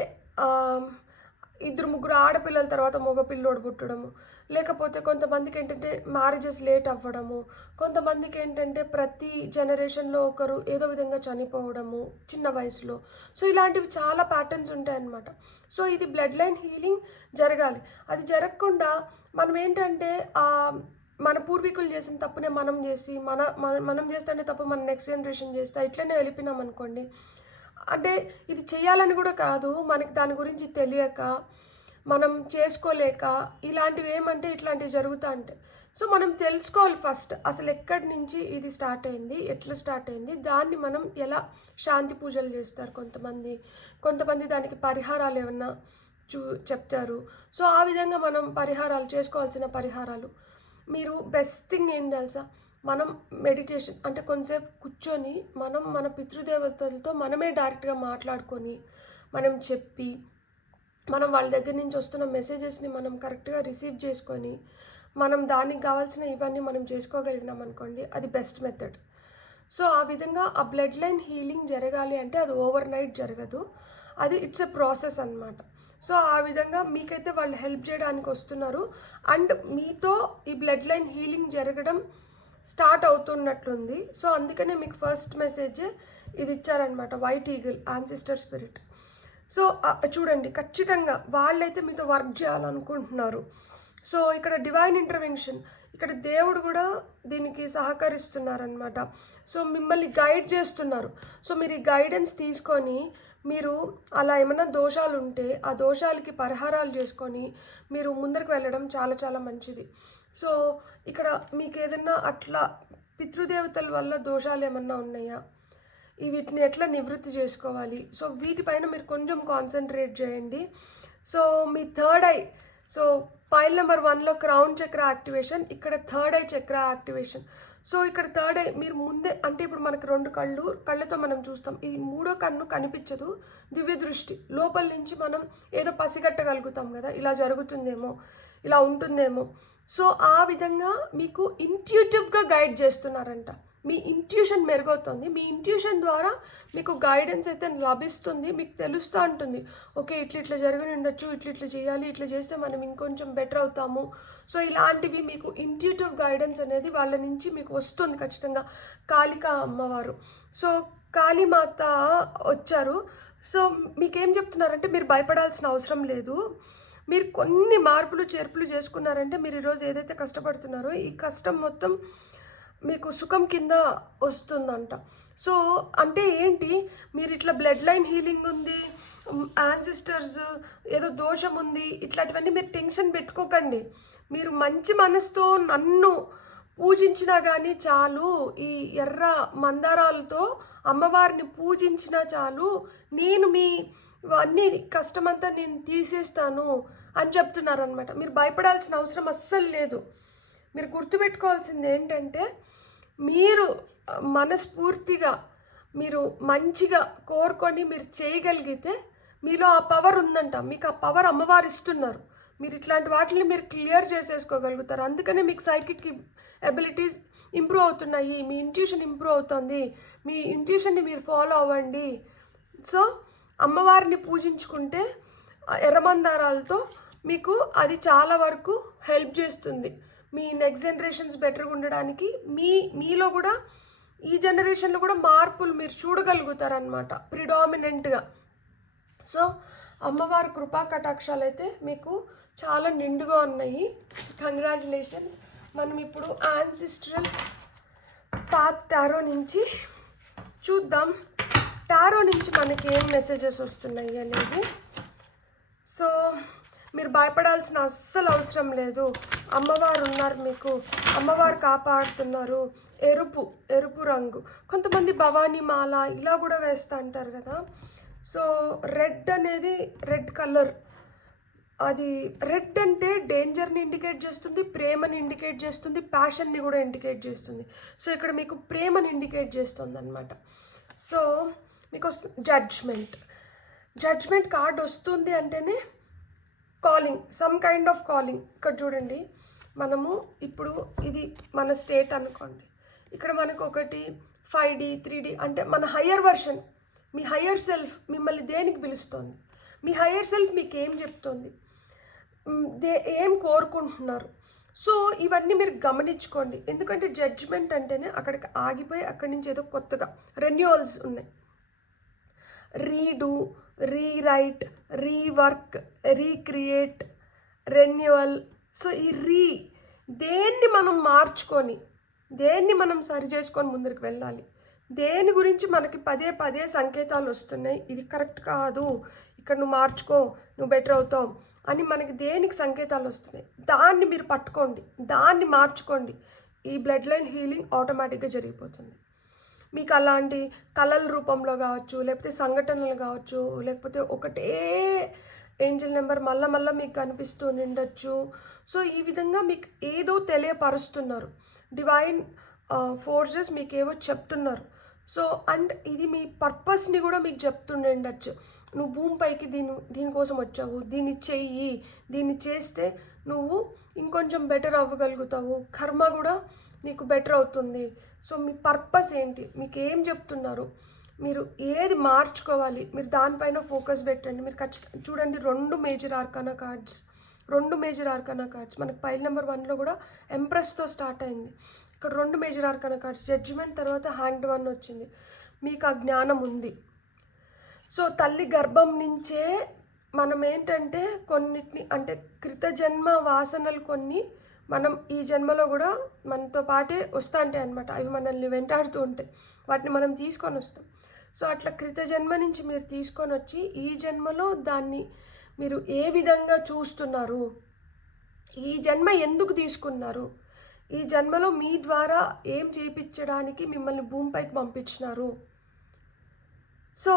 2-3 ఆడపిల్లల తర్వాత మగపిల్లోడు పుట్టడము, లేకపోతే కొంతమందికి ఏంటంటే మ్యారేజెస్ లేట్ అవ్వడము, కొంతమందికి ఏంటంటే ప్రతి జనరేషన్లో ఒకరు ఏదో విధంగా చనిపోవడము చిన్న వయసులో. సో ఇలాంటివి చాలా ప్యాటర్న్స్ ఉంటాయన్నమాట. సో ఇది బ్లడ్ లైన్ హీలింగ్ జరగాలి. అది జరగకుండా మనం ఏంటంటే మన పూర్వీకులు చేసిన తప్పునే మనం చేసి మనం చేస్తే తప్పు మన నెక్స్ట్ జనరేషన్ చేస్తే ఇట్లనే వెళ్ళిపోయినాం అనుకోండి. అంటే ఇది చేయాలని కూడా కాదు, మనకి దాని గురించి తెలియక మనం చేసుకోలేక ఇలాంటివి ఏమంటే ఇట్లాంటివి జరుగుతూ ఉంటాయి. సో మనం తెలుసుకోవాలి ఫస్ట్ అసలు ఎక్కడి నుంచి ఇది స్టార్ట్ అయింది, ఎట్లా స్టార్ట్ అయింది, దాన్ని మనం ఎలా శాంతి పూజలు చేస్తారు కొంతమంది దానికి పరిహారాలు ఏమన్నా చెప్తారు. సో ఆ విధంగా మనం పరిహారాలు చేసుకోవాల్సిన పరిహారాలు మీరు బెస్ట్ థింగ్ ఏం తెలుసా, మనం మెడిటేషన్ అంటే కొంతసేపు కూర్చొని మనం మన పితృదేవతలతో మనమే డైరెక్ట్గా మాట్లాడుకొని మనం చెప్పి మనం వాళ్ళ దగ్గర నుంచి వస్తున్న మెసేజెస్ని మనం కరెక్ట్గా రిసీవ్ చేసుకొని మనం దానికి కావాల్సిన ఇవన్నీ మనం చేసుకోగలిగినాం అనుకోండి, అది బెస్ట్ మెథడ్. సో ఆ విధంగా ఆ బ్లడ్ లైన్ హీలింగ్ జరగాలి అంటే అది ఓవర్ నైట్ జరగదు, అది ఇట్స్ ఎ ప్రాసెస్ అన్నమాట. సో ఆ విధంగా మీకైతే వాళ్ళు హెల్ప్ చేయడానికి వస్తున్నారు అండ్ మీతో ఈ బ్లడ్ లైన్ హీలింగ్ జరగడం స్టార్ట్ అవుతున్నట్లుంది. సో అందుకనే మీకు ఫస్ట్ మెసేజ్ ఇది ఇచ్చారనమాట, white eagle ancestor spirit. So చూడండి ఖచ్చితంగా వాళ్ళైతే మీతో వర్క్ చేయాలనుకుంటున్నారు. సో ఇక్కడ డివైన్ ఇంటర్వెన్షన్, ఇక్కడ దేవుడు కూడా దీనికి సహకరిస్తున్నారనమాట. సో మిమ్మల్ని గైడ్ చేస్తున్నారు. సో మీరు ఈ గైడెన్స్ తీసుకొని మీరు అలా ఏమైనా దోషాలు ఉంటే ఆ దోషాలకి పరిహారాలు చేసుకొని మీరు ముందరికి వెళ్ళడం చాలా చాలా మంచిది. సో ఇక్కడ మీకు ఏదైనా అట్లా పితృదేవతల వల్ల దోషాలు ఏమన్నా ఉన్నాయా, వీటిని ఎట్లా నివృత్తి చేసుకోవాలి, సో వీటిపైన మీరు కొంచెం కాన్సన్ట్రేట్ చేయండి. సో మీ third eye, so pile number 1లో క్రౌన్ చక్ర యాక్టివేషన్, ఇక్కడ third eye chakra activation. So ఇక్కడ థర్డ్ ఐ మీరు ముందే అంటే ఇప్పుడు మనకు 2 కళ్ళతో మనం చూస్తాం, ఈ 3వ కన్ను కనిపించదు, దివ్య దృష్టి లోపల నుంచి మనం ఏదో పసిగట్టగలుగుతాం కదా, ఇలా జరుగుతుందేమో ఇలా ఉంటుందేమో. సో ఆ విధంగా మీకు ఇంట్యూటివ్గా గైడ్ చేస్తున్నారంట. మీ ఇంట్యూషన్ మెరుగవుతుంది, మీ ఇంట్యూషన్ ద్వారా మీకు గైడెన్స్ అయితే లభిస్తుంది, మీకు తెలుస్తూ ఉంటుంది ఓకే ఇట్లా జరిగి ఉండొచ్చు, ఇట్లా చేయాలి, ఇట్లా చేస్తే మనం ఇంకొంచెం బెటర్ అవుతాము. సో ఇలాంటివి మీకు ఇంట్యూటివ్ గైడెన్స్ అనేది వాళ్ళ నుంచి మీకు వస్తుంది ఖచ్చితంగా. కాళికా అమ్మవారు, సో కాళీమాత వచ్చారు. సో మీకేం చెప్తున్నారంటే మీరు భయపడాల్సిన అవసరం లేదు, మీరు కొన్ని మార్పులు చేర్పులు చేసుకున్నారంటే మీరు ఈరోజు ఏదైతే కష్టపడుతున్నారో ఈ కష్టం మొత్తం మీకు సుఖం కింద వస్తుందంట. సో అంటే ఏంటి, మీరు ఇట్లా బ్లడ్ లైన్ హీలింగ్ ఉంది, యాన్సిస్టర్స్ ఏదో దోషం ఉంది, ఇట్లాంటివన్నీ మీరు టెన్షన్ పెట్టుకోకండి. మీరు మంచి మనసుతో నన్ను పూజించినా కానీ చాలు, ఈ ఎర్ర మందారాలతో అమ్మవారిని పూజించినా చాలు, నేను మీ అన్నీ కష్టమంతా నేను తీసేస్తాను అని చెప్తున్నారనమాట. మీరు భయపడాల్సిన అవసరం అస్సలు లేదు. మీరు గుర్తుపెట్టుకోవాల్సింది ఏంటంటే, మీరు మనస్ఫూర్తిగా మీరు మంచిగా కోరుకొని మీరు చేయగలిగితే మీలో ఆ పవర్ ఉందంట. మీకు ఆ పవర్ అమ్మవారు ఇస్తున్నారు. మీరు ఇట్లాంటి వాటిని మీరు క్లియర్ చేసేసుకోగలుగుతారు. అందుకనే మీకు సైకిక్ ఎబిలిటీస్ ఇంప్రూవ్ అవుతున్నాయి, మీ ఇంట్యూషన్ ఇంప్రూవ్ అవుతుంది. మీ ఇంట్యూషన్ని మీరు ఫాలో అవ్వండి. సో అమ్మవారిని పూజించుకుంటే ఎర్రమందారాలతో మీకు అది చాలా వరకు హెల్ప్ చేస్తుంది. మీ నెక్స్ట్ జనరేషన్స్ బెటర్గా ఉండడానికి మీలో కూడా ఈ జనరేషన్లో కూడా మార్పులు మీరు చూడగలుగుతారనమాట ప్రిడామినెంట్గా. సో అమ్మవారి కృపా కటాక్షాలు అయితే మీకు చాలా నిండుగా ఉన్నాయి. కంగ్రాచులేషన్స్. మనం ఇప్పుడు యాన్సిస్ట్రల్ పాత్ టారో నుంచి చూద్దాం. టారో నుంచి మనకి ఏం మెసేజెస్ వస్తున్నాయి అనేది. సో మీరు భయపడాల్సిన అస్సలు అవసరం లేదు. అమ్మవారు ఉన్నారు మీకు, అమ్మవారు కాపాడుతున్నారు. ఎరుపు రంగు, కొంతమంది భవానీ మాల ఇలా కూడా వేస్తూ అంటారు కదా. సో రెడ్ అనేది, రెడ్ కలర్, అది రెడ్ అంటే డేంజర్ని ఇండికేట్ చేస్తుంది, ప్రేమని ఇండికేట్ చేస్తుంది, ప్యాషన్ని కూడా ఇండికేట్ చేస్తుంది. సో ఇక్కడ మీకు ప్రేమని ఇండికేట్ చేస్తుంది అనమాట. సో మీకు జడ్జ్మెంట్ కార్డ్ వస్తుంది అంటేనే calling, some kind of calling. ఇక్కడ చూడండి, మనము ఇప్పుడు ఇది మన స్టేట్ అనుకోండి, ఇక్కడ మనకు ఒకటి 5D 3D అంటే మన హయ్యర్ వర్షన్, మీ హయ్యర్ సెల్ఫ్ మిమ్మల్ని దేనికి పిలుస్తుంది, మీ హయ్యర్ సెల్ఫ్ మీకు ఏం చెప్తుంది, ఏం కోరుకుంటున్నారు. సో ఇవన్నీ మీరు గమనించుకోండి. ఎందుకంటే జడ్జ్మెంట్ అంటేనే అక్కడికి ఆగిపోయి అక్కడి నుంచి ఏదో కొత్తగా రెన్యూవల్స్ ఉన్నాయి. Redo, rewrite, rework, recreate, renewal. So ఈ దేన్ని మనం మార్చుకొని, దేన్ని మనం సరి చేసుకొని ముందుకు వెళ్ళాలి, దేని గురించి మనకి పదే సంకేతాలు వస్తున్నాయి, ఇది కరెక్ట్ కాదు, ఇక్కడ నువ్వు మార్చుకో, నువ్వు బెటర్ అవుతావు అని మనకి దేనికి సంకేతాలు వస్తున్నాయి, దాన్ని మీరు పట్టుకోండి, దాన్ని మార్చుకోండి. ఈ బ్లడ్ లైన్ హీలింగ్ ఆటోమేటిక్గా జరిగిపోతుంది. మీకు అలాంటి కళల రూపంలో కావచ్చు, లేకపోతే సంఘటనలు కావచ్చు, లేకపోతే ఒకటే ఏంజల్ నెంబర్ మళ్ళా మీకు కనిపిస్తూ ఉండొచ్చు. సో ఈ విధంగా మీకు ఏదో తెలియపరుస్తున్నారు, డివైన్ ఫోర్సెస్ మీకు ఏవో చెప్తున్నారు. సో అండ్ ఇది మీ పర్పస్ని కూడా మీకు చెప్తుండే ఉండొచ్చు. నువ్వు భూమిపైకి దీనికోసం వచ్చావు, దీన్ని చెయ్యి, దీన్ని చేస్తే నువ్వు ఇంకొంచెం బెటర్ అవ్వగలుగుతావు, కర్మ కూడా నీకు బెటర్ అవుతుంది. సో మీ పర్పస్ ఏంటి, మీకు ఏం చెప్తున్నారు, మీరు ఏది మార్చుకోవాలి, మీరు దానిపైన ఫోకస్ పెట్టండి. మీరు ఖచ్చితంగా చూడండి, 2 మేజర్ ఆర్కానా కార్డ్స్ మనకి పైల్ నెంబర్ 1లో కూడా ఎంప్రెస్తో స్టార్ట్ అయింది. ఇక్కడ 2 మేజర్ ఆర్కానా కార్డ్స్, జడ్జిమెంట్ తర్వాత హ్యాంగ్డ్ 1 వచ్చింది. మీకు ఆ జ్ఞానం ఉంది. సో తల్లి గర్భం నుంచే మనం ఏంటంటే కొన్నిటిని అంటే కృతజన్మ వాసనలు కొన్ని మనం ఈ జన్మలో కూడా మనతో పాటే వస్తూ ఉంటాయి అన్నమాట. అవి మనల్ని వెంటాడుతూ ఉంటాయి, వాటిని మనం తీసుకొని వస్తాం. సో అట్లా కృతజన్మ నుంచి మీరు తీసుకొని వచ్చి ఈ జన్మలో దాన్ని మీరు ఏ విధంగా చూస్తున్నారు, ఈ జన్మ ఎందుకు తీసుకున్నారు, ఈ జన్మలో మీ ద్వారా ఏం చేయించడానికి మిమ్మల్ని భూమిపైకి పంపించినారు. సో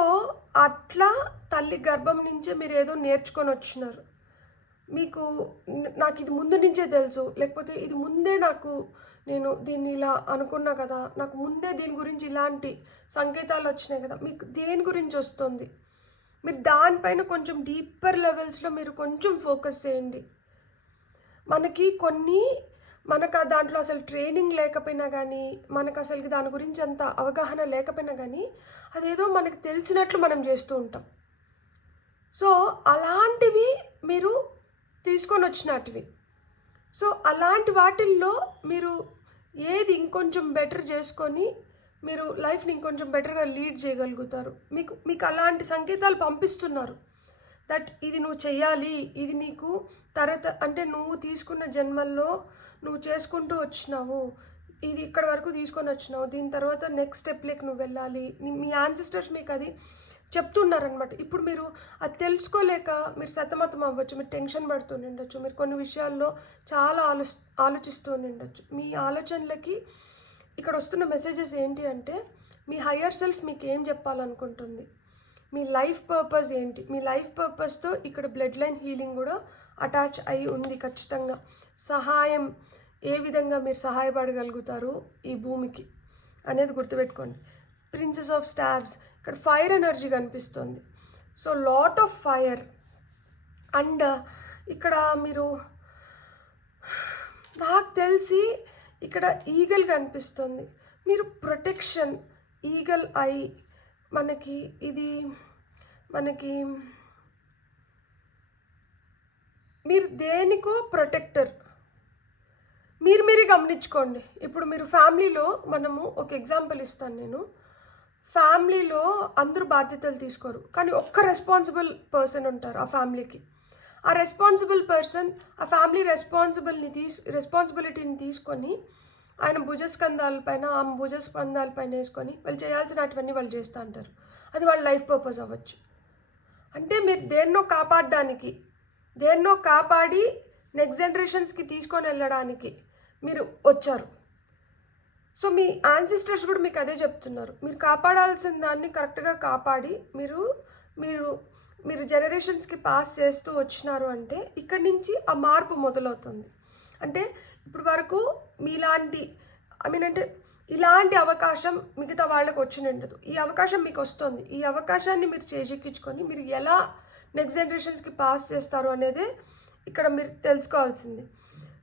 అట్లా తల్లి గర్భం నుంచే మీరు ఏదో నేర్చుకొని వచ్చినారు. మీకు నాకు ఇది ముందు నుంచే తెలుసు, లేకపోతే ఇది ముందే నేను దీన్ని ఇలా అనుకున్నా కదా, నాకు ముందే దీని గురించి ఇలాంటి సంకేతాలు వచ్చినాయి కదా, మీకు దేని గురించి వస్తుంది, మీరు దానిపైన కొంచెం డీపర్ లెవెల్స్లో మీరు కొంచెం ఫోకస్ చేయండి. మనకు దాంట్లో అసలు ట్రైనింగ్ లేకపోయినా కానీ, మనకు అసలుకి దాని గురించి అంత అవగాహన లేకపోయినా కానీ అదేదో మనకు తెలిసినట్లు మనం చేస్తూ ఉంటాం. సో అలాంటివి మీరు తీసుకొని వచ్చినటివి. సో అలాంటి వాటిల్లో మీరు ఏది ఇంకొంచెం బెటర్ చేసుకొని మీరు లైఫ్ని ఇంకొంచెం బెటర్గా లీడ్ చేయగలుగుతారు. మీకు అలాంటి సంకేతాలు పంపిస్తున్నారు. దట్ ఇది నువ్వు చెయ్యాలి, ఇది నీకు అంటే నువ్వు తీసుకున్న జన్మల్లో నువ్వు చేసుకుంటూ వచ్చినావు, ఇది ఇక్కడ వరకు తీసుకొని వచ్చినావు, దీని తర్వాత నెక్స్ట్ స్టెప్లోకి నువ్వు వెళ్ళాలి. మీ యాన్సిస్టర్స్ మీకు అది చెప్తున్నారనమాట. ఇప్పుడు మీరు అది తెలుసుకోలేక మీరు సతమతం అవ్వచ్చు, మీరు టెన్షన్ పడుతూ ఉండొచ్చు, మీరు కొన్ని విషయాల్లో చాలా ఆలోచిస్తూ ఉండొచ్చు. మీ ఆలోచనలకి ఇక్కడ వస్తున్న మెసేజెస్ ఏంటి అంటే, మీ హయ్యర్ సెల్ఫ్ మీకు ఏం చెప్పాలనుకుంటుంది, మీ లైఫ్ పర్పస్ ఏంటి, మీ లైఫ్ పర్పస్తో ఇక్కడ బ్లడ్ లైన్ హీలింగ్ కూడా అటాచ్ అయి ఉంది. ఖచ్చితంగా సహాయం, ఏ విధంగా మీరు సహాయపడగలుగుతారు ఈ భూమికి అనేది గుర్తుపెట్టుకోండి. ప్రిన్సెస్ ఆఫ్ స్టార్స్, ఇక్కడ ఫైర్ ఎనర్జీ కనిపిస్తుంది. So lot of fire. And ఇక్కడ మీరు, నాకు తెలిసి ఇక్కడ ఈగల్ కనిపిస్తుంది. మీరు ప్రొటెక్షన్, ఈగల్ ఐ, మనకి మీరు దేనికో ప్రొటెక్టర్, మీరే గమనించుకోండి. ఇప్పుడు మీరు ఫ్యామిలీలో, మనము ఒక ఎగ్జాంపుల్ ఇస్తాను నేను. ఫ్యామిలీలో అందరూ బాధ్యతలు తీసుకోరు, కానీ ఒక్క రెస్పాన్సిబుల్ పర్సన్ ఉంటారు ఆ ఫ్యామిలీకి. ఆ రెస్పాన్సిబుల్ పర్సన్ ఆ ఫ్యామిలీ రెస్పాన్సిబిలిటీని తీసుకొని ఆయన భుజస్కంధాలపైన, ఆమె భుజస్కంధాలపైన వేసుకొని వాళ్ళు చేయాల్సినటువన్నీ వాళ్ళు చేస్తూ ఉంటారు. అది వాళ్ళ లైఫ్ పర్పస్ అవ్వచ్చు. అంటే మీరు దేన్నో కాపాడి నెక్స్ట్ జనరేషన్స్కి తీసుకొని వెళ్ళడానికి మీరు వచ్చారు. సో మీ యాన్సిస్టర్స్ కూడా మీకు అదే చెప్తున్నారు. మీరు కాపాడాల్సిన దాన్ని కరెక్ట్గా కాపాడి మీరు జనరేషన్స్కి పాస్ చేస్తూ వచ్చినారు అంటే ఇక్కడి నుంచి ఆ మార్పు మొదలవుతుంది. అంటే ఇప్పుడు వరకు ఇలాంటి అవకాశం మిగతా వాళ్ళకి వచ్చి ఉండదు. ఈ అవకాశం మీకు వస్తుంది. ఈ అవకాశాన్ని మీరు చేజెక్కించుకొని మీరు ఎలా నెక్స్ట్ జనరేషన్స్కి పాస్ చేస్తారు అనేది ఇక్కడ మీరు తెలుసుకోవాల్సింది.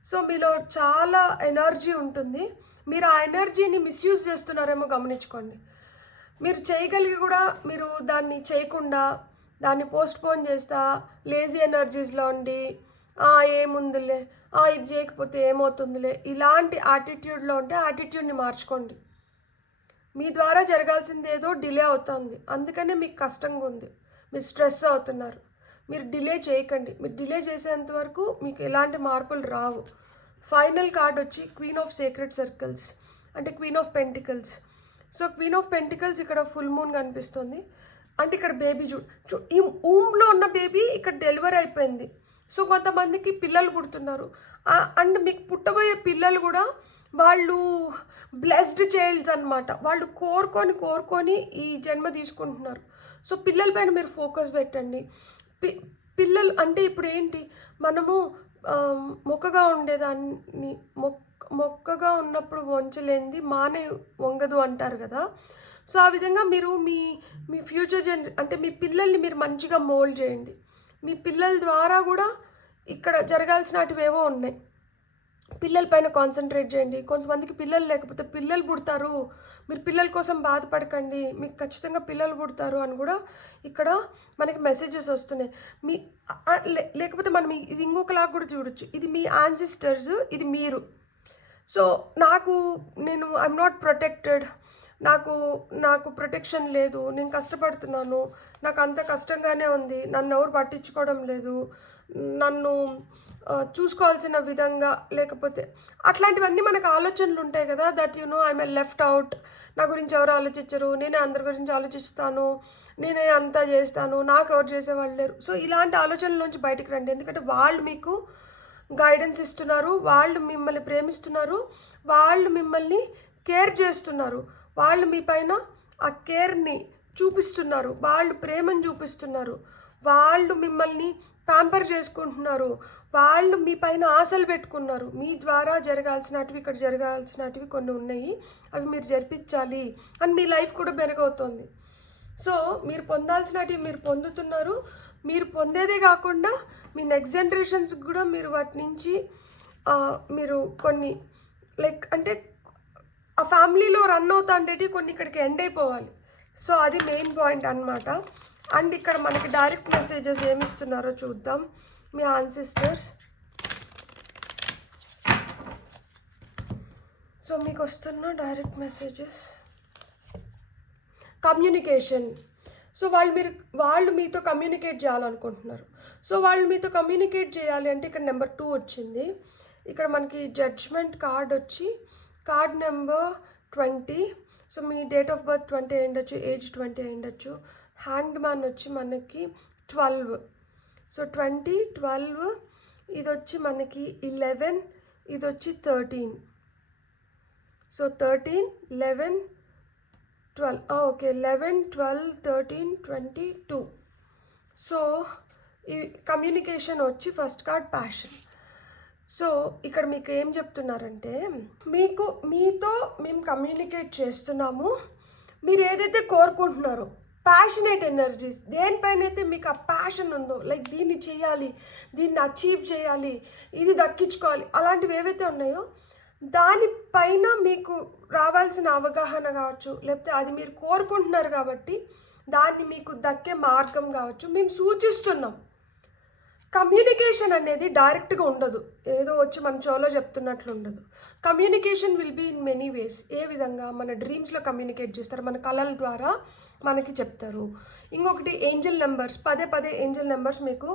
సో మీలో చాలా ఎనర్జీ ఉంటుంది. మీరు ఆ ఎనర్జీని మిస్యూజ్ చేస్తున్నారేమో గమనించుకోండి. మీరు చేయగలిగి కూడా మీరు దాన్ని చేయకుండా దాన్ని పోస్ట్పోన్ చేస్తా లేజీ ఎనర్జీస్లో ఉండి ఏముందిలే, ఇది చేయకపోతే ఏమవుతుందిలే, ఇలాంటి యాటిట్యూడ్లో ఉంటే యాటిట్యూడ్ని మార్చుకోండి. మీ ద్వారా జరగాల్సింది ఏదో డిలే అవుతుంది, అందుకనే మీకు కష్టంగా ఉంది, మీరు స్ట్రెస్ అవుతున్నారు. మీరు డిలే చేయకండి. మీరు డిలే చేసేంత వరకు మీకు ఎలాంటి మార్పులు రావు. ఫైనల్ కార్డ్ వచ్చి క్వీన్ ఆఫ్ సేక్రెడ్ సర్కిల్స్, అంటే queen of pentacles. So queen of pentacles ఇక్కడ ఫుల్ మూన్ కనిపిస్తుంది. అంటే ఇక్కడ బేబీ ఈ ఊమ్లో ఉన్న బేబీ ఇక్కడ డెలివరీ అయిపోయింది. సో కొంతమందికి పిల్లలు పుడుతున్నారు. అండ్ మీకు పుట్టబోయే పిల్లలు కూడా వాళ్ళు బ్లెస్డ్ చైల్డ్స్ అనమాట. వాళ్ళు కోరుకొని ఈ జన్మ తీసుకుంటున్నారు. సో పిల్లల పైన మీరు ఫోకస్ పెట్టండి. పిల్లలు అంటే ఇప్పుడు ఏంటి, మనము మొక్కగా ఉండేదాన్ని మొక్కగా ఉన్నప్పుడు వంచలేంది మానే వంగదు అంటారు కదా. సో ఆ విధంగా మీరు మీ ఫ్యూచర్ అంటే మీ పిల్లల్ని మీరు మంచిగా మోల్డ్ చేయండి. మీ పిల్లల ద్వారా కూడా ఇక్కడ జరగాల్సినటివేవో ఉన్నాయి. పిల్లల పైన కాన్సన్ట్రేట్ చేయండి. కొంతమందికి పిల్లలు లేకపోతే పిల్లలు పుడతారు, మీరు పిల్లల కోసం బాధపడకండి, మీకు ఖచ్చితంగా పిల్లలు పుడతారు అని కూడా ఇక్కడ మనకి మెసేజెస్ వస్తున్నాయి. లేకపోతే మనం ఇది ఇంకొకలాగా కూడా చూడొచ్చు. ఇది మీ యాన్సిస్టర్స్, ఇది మీరు. సో ఐఎమ్ నాట్ ప్రొటెక్టెడ్, నాకు ప్రొటెక్షన్ లేదు, నేను కష్టపడుతున్నాను, నాకు అంత కష్టంగానే ఉంది, నన్ను ఎవరు పట్టించుకోవడం లేదు, నన్ను చూసుకోవాల్సిన విధంగా లేకపోతే అట్లాంటివన్నీ మనకు ఆలోచనలు ఉంటాయి కదా. దట్ ఐఎమ్ లెఫ్ట్ అవుట్, నా గురించి ఎవరు ఆలోచించరు, నేనే అందరి గురించి ఆలోచిస్తాను, నేనే అంతా చేస్తాను, నాకు ఎవరు చేసేవాళ్ళు లేరు. సో ఇలాంటి ఆలోచనల నుంచి బయటికి రండి. ఎందుకంటే వాళ్ళు మీకు గైడెన్స్ ఇస్తున్నారు, వాళ్ళు మిమ్మల్ని ప్రేమిస్తున్నారు, వాళ్ళు మిమ్మల్ని కేర్ చేస్తున్నారు, వాళ్ళు మీ పైన ఆ కేర్ని చూపిస్తున్నారు, వాళ్ళు ప్రేమను చూపిస్తున్నారు, వాళ్ళు మిమ్మల్ని ప్యాంపర్ చేసుకుంటున్నారు, వాళ్ళు మీ పైన ఆశలు పెట్టుకున్నారు. మీ ద్వారా ఇక్కడ జరగాల్సినటివి కొన్ని ఉన్నాయి, అవి మీరు జరిపించాలి అని మీ లైఫ్ కూడా మెరుగవుతుంది. సో మీరు పొందాల్సినటివి మీరు పొందుతున్నారు. మీరు పొందేదే కాకుండా మీ నెక్స్ట్ జనరేషన్స్కి కూడా మీరు వాటి నుంచి మీరు కొన్ని అంటే ఆ ఫ్యామిలీలో రన్ అవుతా ఉండేటివి కొన్ని ఇక్కడికి ఎండ్ అయిపోవాలి. సో అది మెయిన్ పాయింట్ అన్నమాట. అండ్ ఇక్కడ మనకి డైరెక్ట్ మెసేజెస్ ఏమిస్తున్నారో చూద్దాం. మీ యాన్సిస్టర్స్, సో మీకు వస్తున్న డైరెక్ట్ మెసేజెస్, కమ్యూనికేషన్. సో వాళ్ళు మీతో కమ్యూనికేట్ చేయాలనుకుంటున్నారు. సో వాళ్ళు మీతో కమ్యూనికేట్ చేయాలి అంటే ఇక్కడ నెంబర్ 2 వచ్చింది. ఇక్కడ మనకి జడ్జ్మెంట్ కార్డ్ వచ్చి card number 20. So me date of birth 20 అయి ఉండొచ్చు, ఏజ్ 20 అయి ఉండొచ్చు. హ్యాండ్ మ్యాన్ వచ్చి మనకి 12. సో 20, 12, ఇది వచ్చి మనకి 11, ఇది వచ్చి 13. సో 13, 11, 12. ఓకే, 11, 12, 13, 22. సో ఈ కమ్యూనికేషన్ వచ్చి ఫస్ట్ కార్డ్ ప్యాషన్. సో ఇక్కడ మీకు ఏం చెప్తున్నారంటే మీతో మేము కమ్యూనికేట్ చేస్తున్నాము. మీరు ఏదైతే కోరుకుంటున్నారో ప్యాషనేట్ ఎనర్జీస్, దేనిపైన అయితే మీకు ఆ ప్యాషన్ ఉందో, లైక్ దీన్ని చేయాలి, దీన్ని అచీవ్ చేయాలి, ఇది దక్కించుకోవాలి, అలాంటివి ఏవైతే ఉన్నాయో దానిపైన మీకు రావాల్సిన అవగాహన కావచ్చు, లేకపోతే అది మీరు కోరుకుంటున్నారు కాబట్టి దాన్ని మీకు దక్కే మార్గం కావచ్చు మేము సూచిస్తున్నాం. కమ్యూనికేషన్ అనేది డైరెక్ట్గా ఉండదు, ఏదో వచ్చి మన షోలో చెప్తున్నట్లు ఉండదు. Communication will be in many ways. ఏ విధంగా మన డ్రీమ్స్లో కమ్యూనికేట్ చేస్తారు, మన కళల ద్వారా మనకి చెప్తారు. ఇంకొకటి ఏంజల్ నెంబర్స్, పదే ఏంజల్ నెంబర్స్ మీకు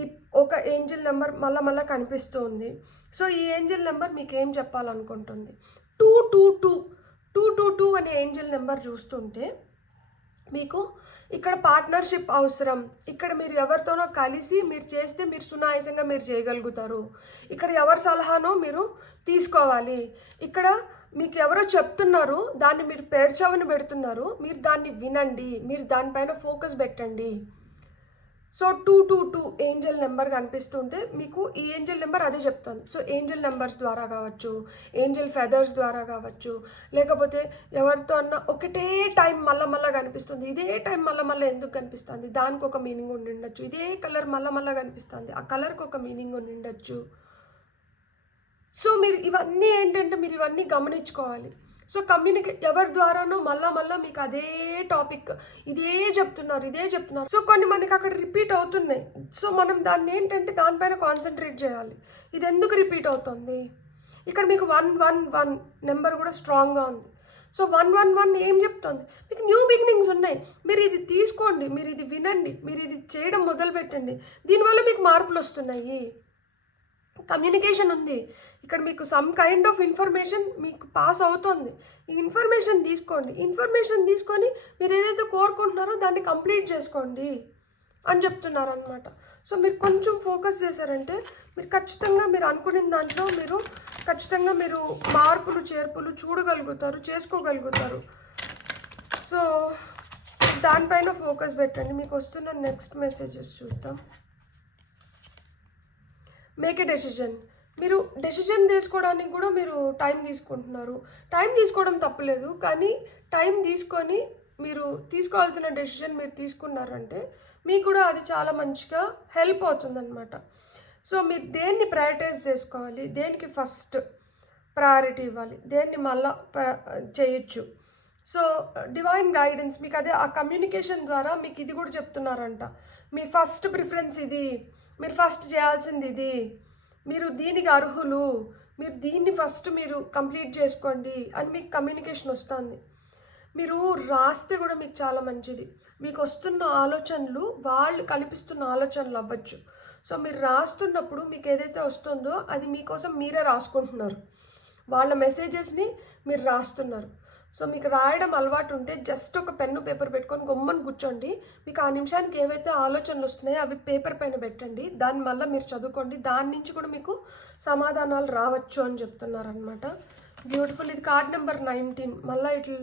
ఈ ఒక ఏంజల్ నెంబర్ మళ్ళా కనిపిస్తూ ఉంది. సో ఈ ఏంజల్ నెంబర్ మీకు ఏం చెప్పాలనుకుంటుంది, 222 అనే ఏంజల్ నెంబర్ చూస్తుంటే మీకు ఇక్కడ పార్ట్నర్షిప్ అవసరం. ఇక్కడ మీరు ఎవరితోనో కలిసి మీరు చేస్తే మీరు సునాయాసంగా మీరు చేయగలుగుతారు. ఇక్కడ ఎవరి సలహానో మీరు తీసుకోవాలి. ఇక్కడ మీకు ఎవరో చెప్తున్నారు, దాన్ని మీరు పెడచవని పెడుతున్నారు, మీరు దాన్ని వినండి, మీరు దానిపైన ఫోకస్ పెట్టండి. సో 222 ఏంజల్ నెంబర్ కనిపిస్తుంటే మీకు ఈ ఏంజల్ నెంబర్ అదే చెప్తుంది. సో ఏంజల్ నెంబర్స్ ద్వారా కావచ్చు, ఏంజల్ ఫెదర్స్ ద్వారా కావచ్చు, లేకపోతే ఎవరితో అన్న ఒకటే టైం మళ్ళా కనిపిస్తుంది, ఇదే టైం మళ్ళా ఎందుకు కనిపిస్తుంది, దానికి ఒక మీనింగ్ ఉండి ఉండొచ్చు. ఇదే కలర్ మళ్ళా కనిపిస్తుంది, ఆ కలర్కి ఒక మీనింగ్ ఉండి ఉండొచ్చు. సో మీరు ఇవన్నీ ఏంటంటే మీరు ఇవన్నీ గమనించుకోవాలి. సో ఎవరి ద్వారానో మళ్ళా మీకు అదే టాపిక్ ఇదే చెప్తున్నారు. సో కొన్ని మనకి అక్కడ రిపీట్ అవుతున్నాయి. సో మనం దాన్ని ఏంటంటే దానిపైన కాన్సన్ట్రేట్ చేయాలి. ఇది ఎందుకు రిపీట్ అవుతుంది, ఇక్కడ మీకు 111 నెంబర్ కూడా స్ట్రాంగ్గా ఉంది. సో 111 ఏం చెప్తుంది, మీకు న్యూ బిగినింగ్స్ ఉన్నాయి, మీరు ఇది తీసుకోండి, మీరు ఇది వినండి, మీరు ఇది చేయడం మొదలుపెట్టండి, దీనివల్ల మీకు మార్పులు వస్తున్నాయి. కమ్యూనికేషన్ ఉంది, ఇక్కడ మీకు సమ్ కైండ్ ఆఫ్ ఇన్ఫర్మేషన్ మీకు పాస్ అవుతుంది. ఈ ఇన్ఫర్మేషన్ తీసుకోండి, ఇన్ఫర్మేషన్ తీసుకొని మీరు ఏదైతే కోరుకుంటున్నారో దాన్ని కంప్లీట్ చేసుకోండి అని చెప్తున్నారు అనమాట. సో మీరు కొంచెం ఫోకస్ చేశారంటే మీరు ఖచ్చితంగా మీరు అనుకునే దాంట్లో మీరు ఖచ్చితంగా మీరు మార్పులు చేర్పులు చూడగలుగుతారు, చేసుకోగలుగుతారు. సో దానిపైన ఫోకస్ పెట్టండి. మీకు వస్తున్న నెక్స్ట్ మెసేజెస్ చూద్దాం. Make a decision. మీరు డెసిజన్ తీసుకోవడానికి కూడా మీరు టైం తీసుకుంటున్నారు. టైం తీసుకోవడం తప్పులేదు, కానీ టైం తీసుకొని మీరు తీసుకోవాల్సిన డెసిజన్ మీరు తీసుకున్నారంటే మీకు కూడా అది చాలా మంచిగా హెల్ప్ అవుతుందన్నమాట. సో మీరు దేన్ని ప్రయారిటైజ్ చేసుకోవాలి, దేనికి ఫస్ట్ ప్రయారిటీ ఇవ్వాలి, దేన్ని మళ్ళా చేయొచ్చు. సో డివైన్ గైడెన్స్ మీకు అదే ఆ కమ్యూనికేషన్ ద్వారా మీకు ఇది కూడా చెప్తున్నారంట, మీ ఫస్ట్ ప్రిఫరెన్స్ ఇది, మీరు ఫస్ట్ చేయాల్సింది ఇది, మీరు దీనికి అర్హులు, మీరు దీన్ని ఫస్ట్ మీరు కంప్లీట్ చేసుకోండి అని మీకు కమ్యూనికేషన్ వస్తుంది. మీరు రాస్తే కూడా మీకు చాలా మంచిది. మీకు వస్తున్న ఆలోచనలు వాళ్ళు కల్పిస్తున్న ఆలోచనలు అవ్వచ్చు. సో మీరు రాస్తున్నప్పుడు మీకు ఏదైతే వస్తుందో అది మీకోసం మీరే రాసుకుంటున్నారు, వాళ్ళ మెసేజెస్ని మీరు రాస్తున్నారు. సో మీకు రాయడం అలవాటు ఉంటే జస్ట్ ఒక పెన్ను పేపర్ పెట్టుకొని గొమ్మని కూర్చోండి. మీకు ఆ నిమిషానికి ఏవైతే ఆలోచనలు వస్తున్నాయో అవి పేపర్ పైన పెట్టండి, దాని మళ్ళీ మీరు చదువుకోండి, దాని నుంచి కూడా మీకు సమాధానాలు రావచ్చు అని చెప్తున్నారనమాట. బ్యూటిఫుల్. ఇది కార్డ్ నెంబర్ 19. మళ్ళీ ఇట్లా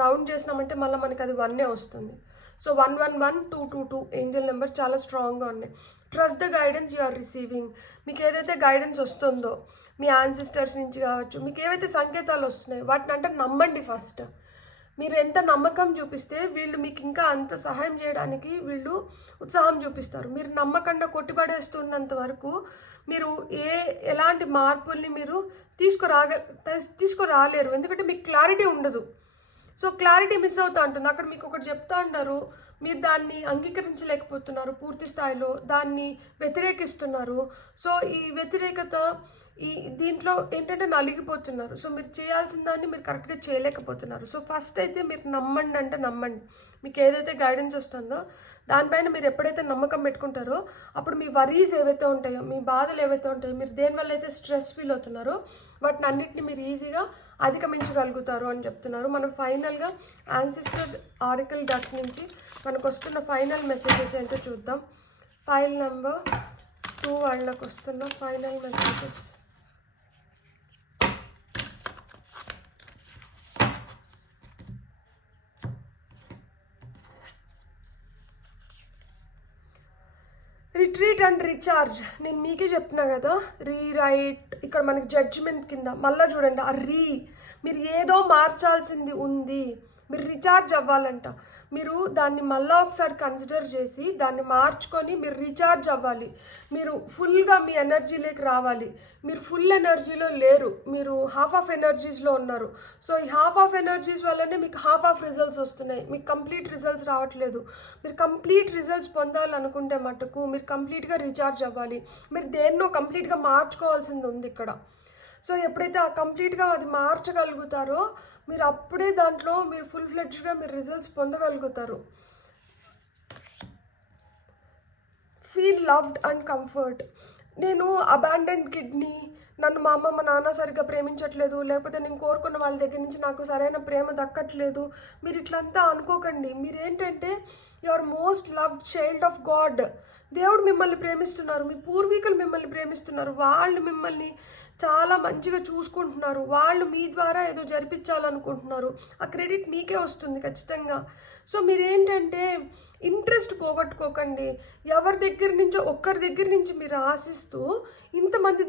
రౌండ్ చేసినామంటే మళ్ళీ మనకి అది 1 వస్తుంది. సో 111, 222 ఏంజల్ నెంబర్స్ చాలా స్ట్రాంగ్గా ఉన్నాయి. Trust the guidance you are receiving. మీకు ఏదైతే గైడెన్స్ వస్తుందో మీ యాన్సిస్టర్స్ నుంచి కావచ్చు, మీకు ఏవైతే సంకేతాలు వస్తున్నాయో వాటిని అంటే నమ్మండి. ఫస్ట్ మీరు ఎంత నమ్మకం చూపిస్తే వీళ్ళు మీకు ఇంకా అంత సహాయం చేయడానికి వీళ్ళు ఉత్సాహం చూపిస్తారు. మీరు నమ్మకంగా కొట్టిపడేస్తున్నంత వరకు మీరు ఎలాంటి మార్పుల్ని మీరు తీసుకురాలేరు, ఎందుకంటే మీకు క్లారిటీ ఉండదు. సో క్లారిటీ మిస్ అవుతూ ఉంటుంది. అక్కడ మీకు ఒకటి చెప్తా ఉన్నారు, మీరు దాన్ని అంగీకరించలేకపోతున్నారు, పూర్తి స్థాయిలో దాన్ని వ్యతిరేకిస్తున్నారు. సో ఈ వ్యతిరేకత ఈ దీంట్లో ఏంటంటే నలిగిపోతున్నారు. సో మీరు చేయాల్సిన దాన్ని మీరు కరెక్ట్గా చేయలేకపోతున్నారు. సో ఫస్ట్ అయితే మీరు నమ్మండి అంటే నమ్మండి. మీకు ఏదైతే గైడెన్స్ వస్తుందో దానిపైన మీరు ఎప్పుడైతే నమ్మకం పెట్టుకుంటారో అప్పుడు మీ వరీస్ ఏవైతే ఉంటాయో, మీ బాధలు ఏవైతే ఉంటాయో, మీరు దేనివల్ల అయితే స్ట్రెస్ ఫీల్ అవుతున్నారో వాటిని అన్నింటినీ మీరు ఈజీగా అధిగమించగలుగుతారు అని చెప్తున్నారు. మనం ఫైనల్గా యాన్సిస్టర్స్ ఆరికల్ డక్ నుంచి మనకు వస్తున్న ఫైనల్ మెసేజెస్ ఏంటో చూద్దాం. ఫైల్ నెంబర్ 2 వాళ్ళకి వస్తున్న final messages. Retreat and recharge. నేను మీకే చెప్తున్నా కదా, రీరైట్ ఇక్కడ మనకి జడ్జిమెంట్ కింద మళ్ళీ చూడండి ఆ మీరు ఏదో మార్చాల్సింది ఉంది, మీరు రీఛార్జ్ అవ్వాలంట. మీరు దాన్ని మళ్ళీ ఒకసారి కన్సిడర్ చేసి దాన్ని మార్చుకొని మీరు రీఛార్జ్ అవ్వాలి. మీరు ఫుల్గా మీ ఎనర్జీలోకి రావాలి. మీరు ఫుల్ ఎనర్జీలో లేరు, మీరు హాఫ్ ఆఫ్ ఎనర్జీస్లో ఉన్నారు. సో ఈ హాఫ్ ఆఫ్ ఎనర్జీస్ వల్లనే మీకు హాఫ్ ఆఫ్ రిజల్ట్స్ వస్తున్నాయి, మీకు కంప్లీట్ రిజల్ట్స్ రావట్లేదు. మీరు కంప్లీట్ రిజల్ట్స్ పొందాలనుకుంటే మటుకు మీరు కంప్లీట్గా రీఛార్జ్ అవ్వాలి. మీరు దేన్నో కంప్లీట్గా మార్చుకోవాల్సింది ఉంది ఇక్కడ. సో ఎప్పుడైతే ఆ కంప్లీట్గా అది మార్చగలుగుతారో మీరు అప్పుడే దాంట్లో మీరు ఫుల్ ఫ్లెడ్జ్గా మీరు రిజల్ట్స్ పొందగలుగుతారు. Feel loved and comfort. నేను అబాండెండ్ కిడ్నీ, నన్ను మా అమ్మ మా నాన్న సరిగ్గా ప్రేమించట్లేదు, లేకపోతే నేను కోరుకున్న వాళ్ళ దగ్గర నుంచి నాకు సరైన ప్రేమ దక్కట్లేదు, మీరు ఇట్లంతా అనుకోకండి. మీరేంటంటే you are most loved child of God. దేవుడు మిమ్మల్ని ప్రేమిస్తున్నారు, మీ పూర్వీకులు మిమ్మల్ని ప్రేమిస్తున్నారు, వాళ్ళు మిమ్మల్ని చాలా మంచిగా చూసుకుంటున్నారు, వాళ్ళు మీ ద్వారా ఏదో జరిపించాలనుకుంటున్నారు. ఆ క్రెడిట్ మీకే వస్తుంది ఖచ్చితంగా. సో మీరేంటంటే ఇంట్రెస్ట్ పోగొట్టుకోకండి. ఎవరి దగ్గర నుంచో ఒక్కరి దగ్గర నుంచి మీరు ఆశిస్తూ ఇంతమంది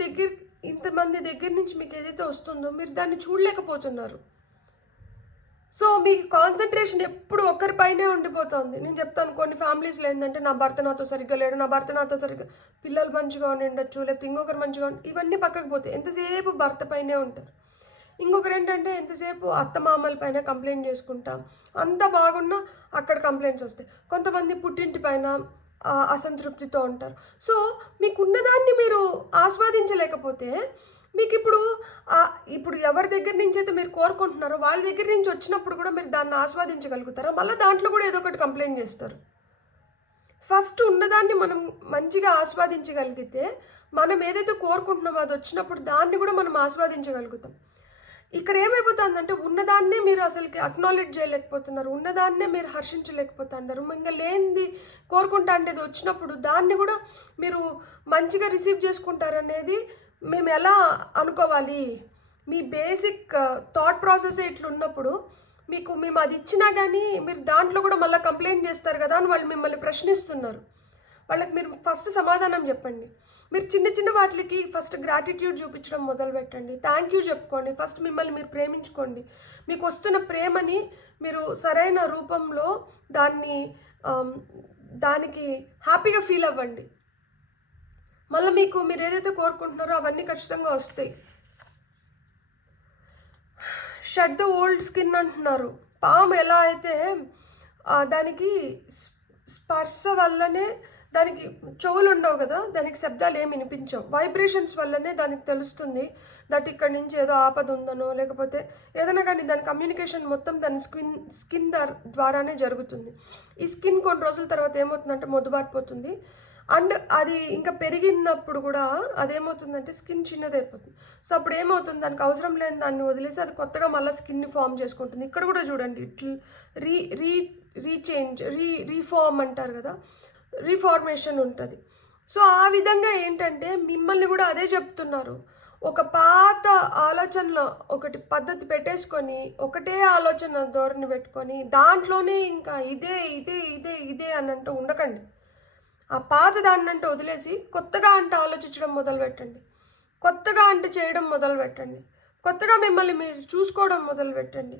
దగ్గర నుంచి మీకు ఏదైతే వస్తుందో మీరు దాన్ని చూడలేకపోతున్నారు. సో మీకు కాన్సన్ట్రేషన్ ఎప్పుడు ఒక్కరిపైనే ఉండిపోతుంది. నేను చెప్తాను, కొన్ని ఫ్యామిలీస్లో ఏంటంటే నా భర్త నాతో సరిగ్గా లేడు, నా భర్త నాతో సరిగ్గా, పిల్లలు మంచిగా ఉండొచ్చు, లేకపోతే ఇంకొకరు మంచిగా ఇవన్నీ పక్కకు పోతాయి, ఎంతసేపు భర్త పైనే ఉంటారు. ఇంకొకరు ఏంటంటే ఎంతసేపు అత్తమామల పైన కంప్లైంట్ చేసుకుంటాం, అంత బాగున్నా అక్కడ కంప్లైంట్స్ వస్తాయి. కొంతమంది పుట్టింటి పైన అసంతృప్తితో ఉంటారు. సో మీకున్నదాన్ని మీరు ఆస్వాదించలేకపోతే మీకు ఇప్పుడు ఎవరి దగ్గర నుంచి అయితే మీరు కోరుకుంటున్నారో వాళ్ళ దగ్గర నుంచి వచ్చినప్పుడు కూడా మీరు దాన్ని ఆస్వాదించగలుగుతారా? మళ్ళీ దాంట్లో కూడా ఏదో ఒకటి కంప్లైంట్ చేస్తారు. ఫస్ట్ ఉన్నదాన్ని మనం మంచిగా ఆస్వాదించగలిగితే మనం ఏదైతే కోరుకుంటున్నామో అది వచ్చినప్పుడు దాన్ని కూడా మనం ఆస్వాదించగలుగుతాం. ఇక్కడ ఏమైపోతుందంటే ఉన్నదాన్నే మీరు అసలుకి అక్నాలెడ్జ్ చేయలేకపోతున్నారు, ఉన్నదాన్నే మీరు హర్షించలేకపోతున్నారు. ఇంకా లేనిది కోరుకుంటా అంటే వచ్చినప్పుడు దాన్ని కూడా మీరు మంచిగా రిసీవ్ చేసుకుంటారనేది మేము ఎలా అనుకోవాలి? మీ బేసిక్ థాట్ ప్రాసెస్ ఇట్లున్నప్పుడు మేము అది ఇచ్చినా కానీ మీరు దాంట్లో కూడా మళ్ళీ కంప్లైంట్ చేస్తారు కదా అని వాళ్ళు మిమ్మల్ని ప్రశ్నిస్తున్నారు. వాళ్ళకి మీరు ఫస్ట్ సమాధానం చెప్పండి. మీరు చిన్న చిన్న వాటికి ఫస్ట్ గ్రాటిట్యూడ్ చూపించడం మొదలు పెట్టండి, థ్యాంక్ యూ చెప్పుకోండి. ఫస్ట్ మిమ్మల్ని మీరు ప్రేమించుకోండి. మీకు వస్తున్న ప్రేమని మీరు సరైన రూపంలో దానికి హ్యాపీగా ఫీల్ అవ్వండి. మళ్ళీ మీరు ఏదైతే కోరుకుంటున్నారో అవన్నీ ఖచ్చితంగా వస్తాయి. షట్ ద ఓల్డ్ స్కిన్ అంటున్నారు. పాము ఎలా అయితే దానికి స్పర్శ వల్లనే, దానికి చెవులు ఉండవు కదా, దానికి శబ్దాలు ఏమి వినిపించవు, వైబ్రేషన్స్ వల్లనే దానికి తెలుస్తుంది దట్ ఇక్కడ నుంచి ఏదో ఆపద ఉందనో లేకపోతే ఏదైనా కానీ దాని కమ్యూనికేషన్ మొత్తం దాని స్కిన్ ద్వారానే జరుగుతుంది. ఈ స్కిన్ కొన్ని రోజుల తర్వాత ఏమవుతుందంటే మొద్దుబారిపోతుంది. అండ్ అది ఇంకా పెరిగినప్పుడు కూడా అదేమవుతుందంటే స్కిన్ చిన్నదైపోతుంది. సో అప్పుడు ఏమవుతుంది, దానికి అవసరం లేని దాన్ని వదిలేసి అది కొత్తగా మళ్ళీ స్కిన్ని ఫామ్ చేసుకుంటుంది. ఇక్కడ కూడా చూడండి, ఇట్లా రీఫార్మ్ అంటారు కదా, రీఫార్మేషన్ ఉంటుంది. సో ఆ విధంగా ఏంటంటే మిమ్మల్ని కూడా అదే చెప్తున్నారు. ఒక పాత ఆలోచనలో ఒకటి పద్ధతి పెట్టేసుకొని ఒకటే ఆలోచన ధోరణి పెట్టుకొని దాంట్లోనే ఇంకా ఇదే అన్నంటూ ఉండకండి. ఆ పాత దాన్నంటే వదిలేసి కొత్తగా అంటే ఆలోచించడం మొదలు పెట్టండి, కొత్తగా అంటే చేయడం మొదలు పెట్టండి, కొత్తగా మిమ్మల్ని మీరు చూసుకోవడం మొదలు పెట్టండి.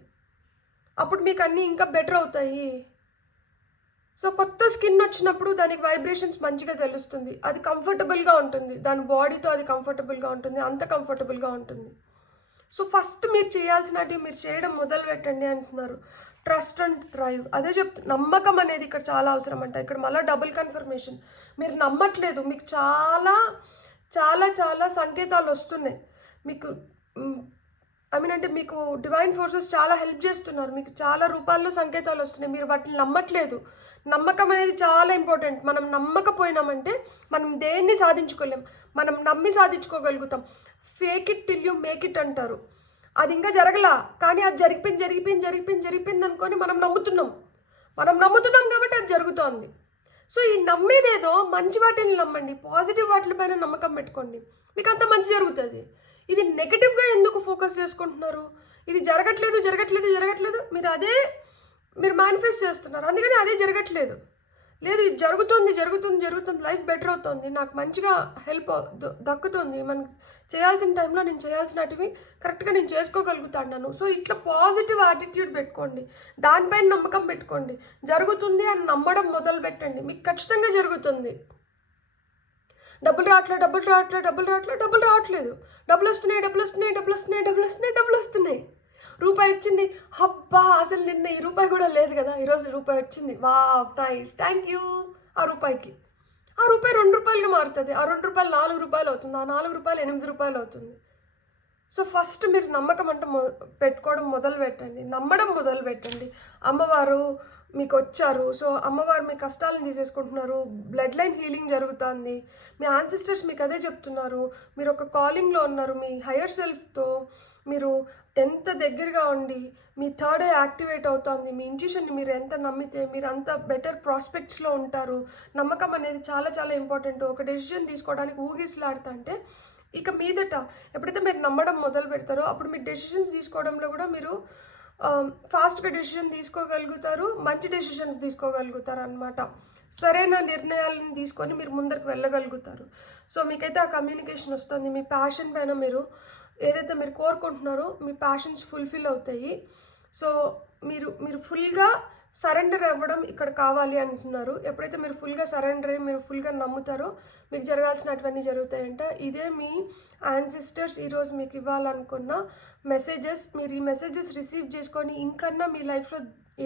అప్పుడు మీకు అన్నీ ఇంకా బెటర్ అవుతాయి. సో కొత్త స్కిన్ వచ్చినప్పుడు దానికి వైబ్రేషన్స్ మంచిగా తెలుస్తుంది, అది కంఫర్టబుల్గా ఉంటుంది, దాని బాడీతో అది కంఫర్టబుల్గా ఉంటుంది, అంత కంఫర్టబుల్గా ఉంటుంది. సో ఫస్ట్ మీరు చేయాల్సినవి మీరు చేయడం మొదలు పెట్టండి అంటున్నారు. Trust and thrive. అదే నమ్మకం అనేది ఇక్కడ చాలా అవసరం అంట. ఇక్కడ మళ్ళీ డబుల్ కన్ఫర్మేషన్. మీరు నమ్మట్లేదు, మీకు చాలా చాలా చాలా సంకేతాలు వస్తున్నాయి మీకు. అంటే మీకు డివైన్ ఫోర్సెస్ చాలా హెల్ప్ చేస్తున్నారు. మీకు చాలా రూపాల్లో సంకేతాలు వస్తున్నాయి. మీరు వాటిని నమ్మట్లేదు. నమ్మకం అనేది చాలా ఇంపార్టెంట్. మనం నమ్మకపోయినామంటే మనం దేన్ని సాధించుకోలేం. మనం నమ్మి సాధించుకోగలుగుతాం. Fake it till you make it అంటారు. అది ఇంకా జరగలా, కానీ అది జరిగిపోయింది అనుకొని మనం నమ్ముతున్నాం కాబట్టి అది జరుగుతోంది. సో ఈ నమ్మేదేదో మంచి వాటిని నమ్మండి, పాజిటివ్ వాటిపైన నమ్మకం పెట్టుకోండి, మీకు అంత మంచి జరుగుతుంది. ఇది నెగటివ్గా ఎందుకు ఫోకస్ చేసుకుంటున్నారు? ఇది జరగట్లేదు మీరు మేనిఫెస్ట్ చేస్తున్నారు, అందుకని అదే జరగట్లేదు. లేదు, ఇది జరుగుతుంది, లైఫ్ బెటర్ అవుతుంది, నాకు మంచిగా హెల్ప్ దక్కుతుంది, మనకి చేయాల్సిన టైంలో నేను చేయాల్సినటివి కరెక్ట్గా నేను చేసుకోగలుగుతాను. సో ఇట్లా పాజిటివ్ యాటిట్యూడ్ పెట్టుకోండి, దానిపైన నమ్మకం పెట్టుకోండి. జరుగుతుంది అని నమ్మడం మొదలు పెట్టండి, మీకు ఖచ్చితంగా జరుగుతుంది. డబ్బులు రావట్లేదు, డబ్బులు వస్తున్నాయి. రూపాయి వచ్చింది, అబ్బా అసలు నిన్న ఈ రూపాయి కూడా లేదు కదా, ఈరోజు రూపాయి వచ్చింది, వా నైస్, థ్యాంక్ యూ. ఆ రూపాయి 2 రూపాయలుగా మారుతుంది, ఆ 2 రూపాయలు 4 రూపాయలు అవుతుంది, ఆ 4 రూపాయలు 8 రూపాయలు అవుతుంది. సో ఫస్ట్ మీరు నమ్మకం పెట్టుకోవడం మొదలు పెట్టండి, నమ్మడం మొదలు పెట్టండి. అమ్మవారు మీకు వచ్చారు, సో అమ్మవారు మీ కష్టాలను తీసేసుకుంటున్నారు, బ్లడ్ లైన్ హీలింగ్ జరుగుతుంది, మీ యాన్సిస్టర్స్ మీకు అదే చెప్తున్నారు. మీరు ఒక కాలింగ్లో ఉన్నారు, మీ హయ్యర్ సెల్ఫ్తో మీరు ఎంత దగ్గరగా ఉండి మీ థర్డ్ ఐ యాక్టివేట్ అవుతుంది. మీ ఇంట్యూషన్ని మీరు ఎంత నమ్మితే మీరు అంత బెటర్ ప్రాస్పెక్ట్స్లో ఉంటారు. నమ్మకం అనేది చాలా చాలా ఇంపార్టెంట్. ఒక డెసిషన్ తీసుకోవడానికి ఊగిసలాడుతా అంటే ఇక మీదట ఎప్పుడైతే మీరు నమ్మడం మొదలు పెడతారో అప్పుడు మీ డెసిషన్స్ తీసుకోవడంలో కూడా మీరు ఫాస్ట్గా డెసిషన్ తీసుకోగలుగుతారు, మంచి డెసిషన్స్ తీసుకోగలుగుతారు అనమాట. సరైన నిర్ణయాలను తీసుకొని మీరు ముందరికి వెళ్ళగలుగుతారు. సో మీకైతే ఆ కమ్యూనికేషన్ వస్తుంది, మీ ప్యాషన్ పైన మీరు ఏదైతే మీరు కోరుకుంటున్నారో మీ ప్యాషన్స్ ఫుల్ఫిల్ అవుతాయి. సో మీరు ఫుల్గా సరెండర్ అవ్వడం ఇక్కడ కావాలి అంటున్నారు. ఎప్పుడైతే మీరు ఫుల్గా సరెండర్ అయ్యి మీరు ఫుల్గా నమ్ముతారో మీకు జరగాల్సినటువన్నీ జరుగుతాయంట. ఇదే మీ యాన్సిస్టర్స్ ఈరోజు మీకు ఇవ్వాలనుకున్న మెసేజెస్. మీరు ఈ మెసేజెస్ రిసీవ్ చేసుకొని ఇంకన్నా మీ లైఫ్లో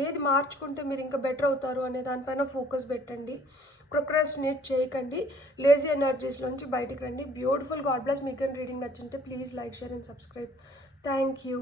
ఏది మార్చుకుంటే మీరు ఇంకా బెటర్ అవుతారు అనే దానిపైన ఫోకస్ పెట్టండి. ప్రొక్రాస్టినేట్ చేయకండి, లేజీ ఎనర్జీస్లోంచి బయటికి రండి. Beautiful god bless. మీకు రీడింగ్ నచ్చింటే please like, share and subscribe. Thank you.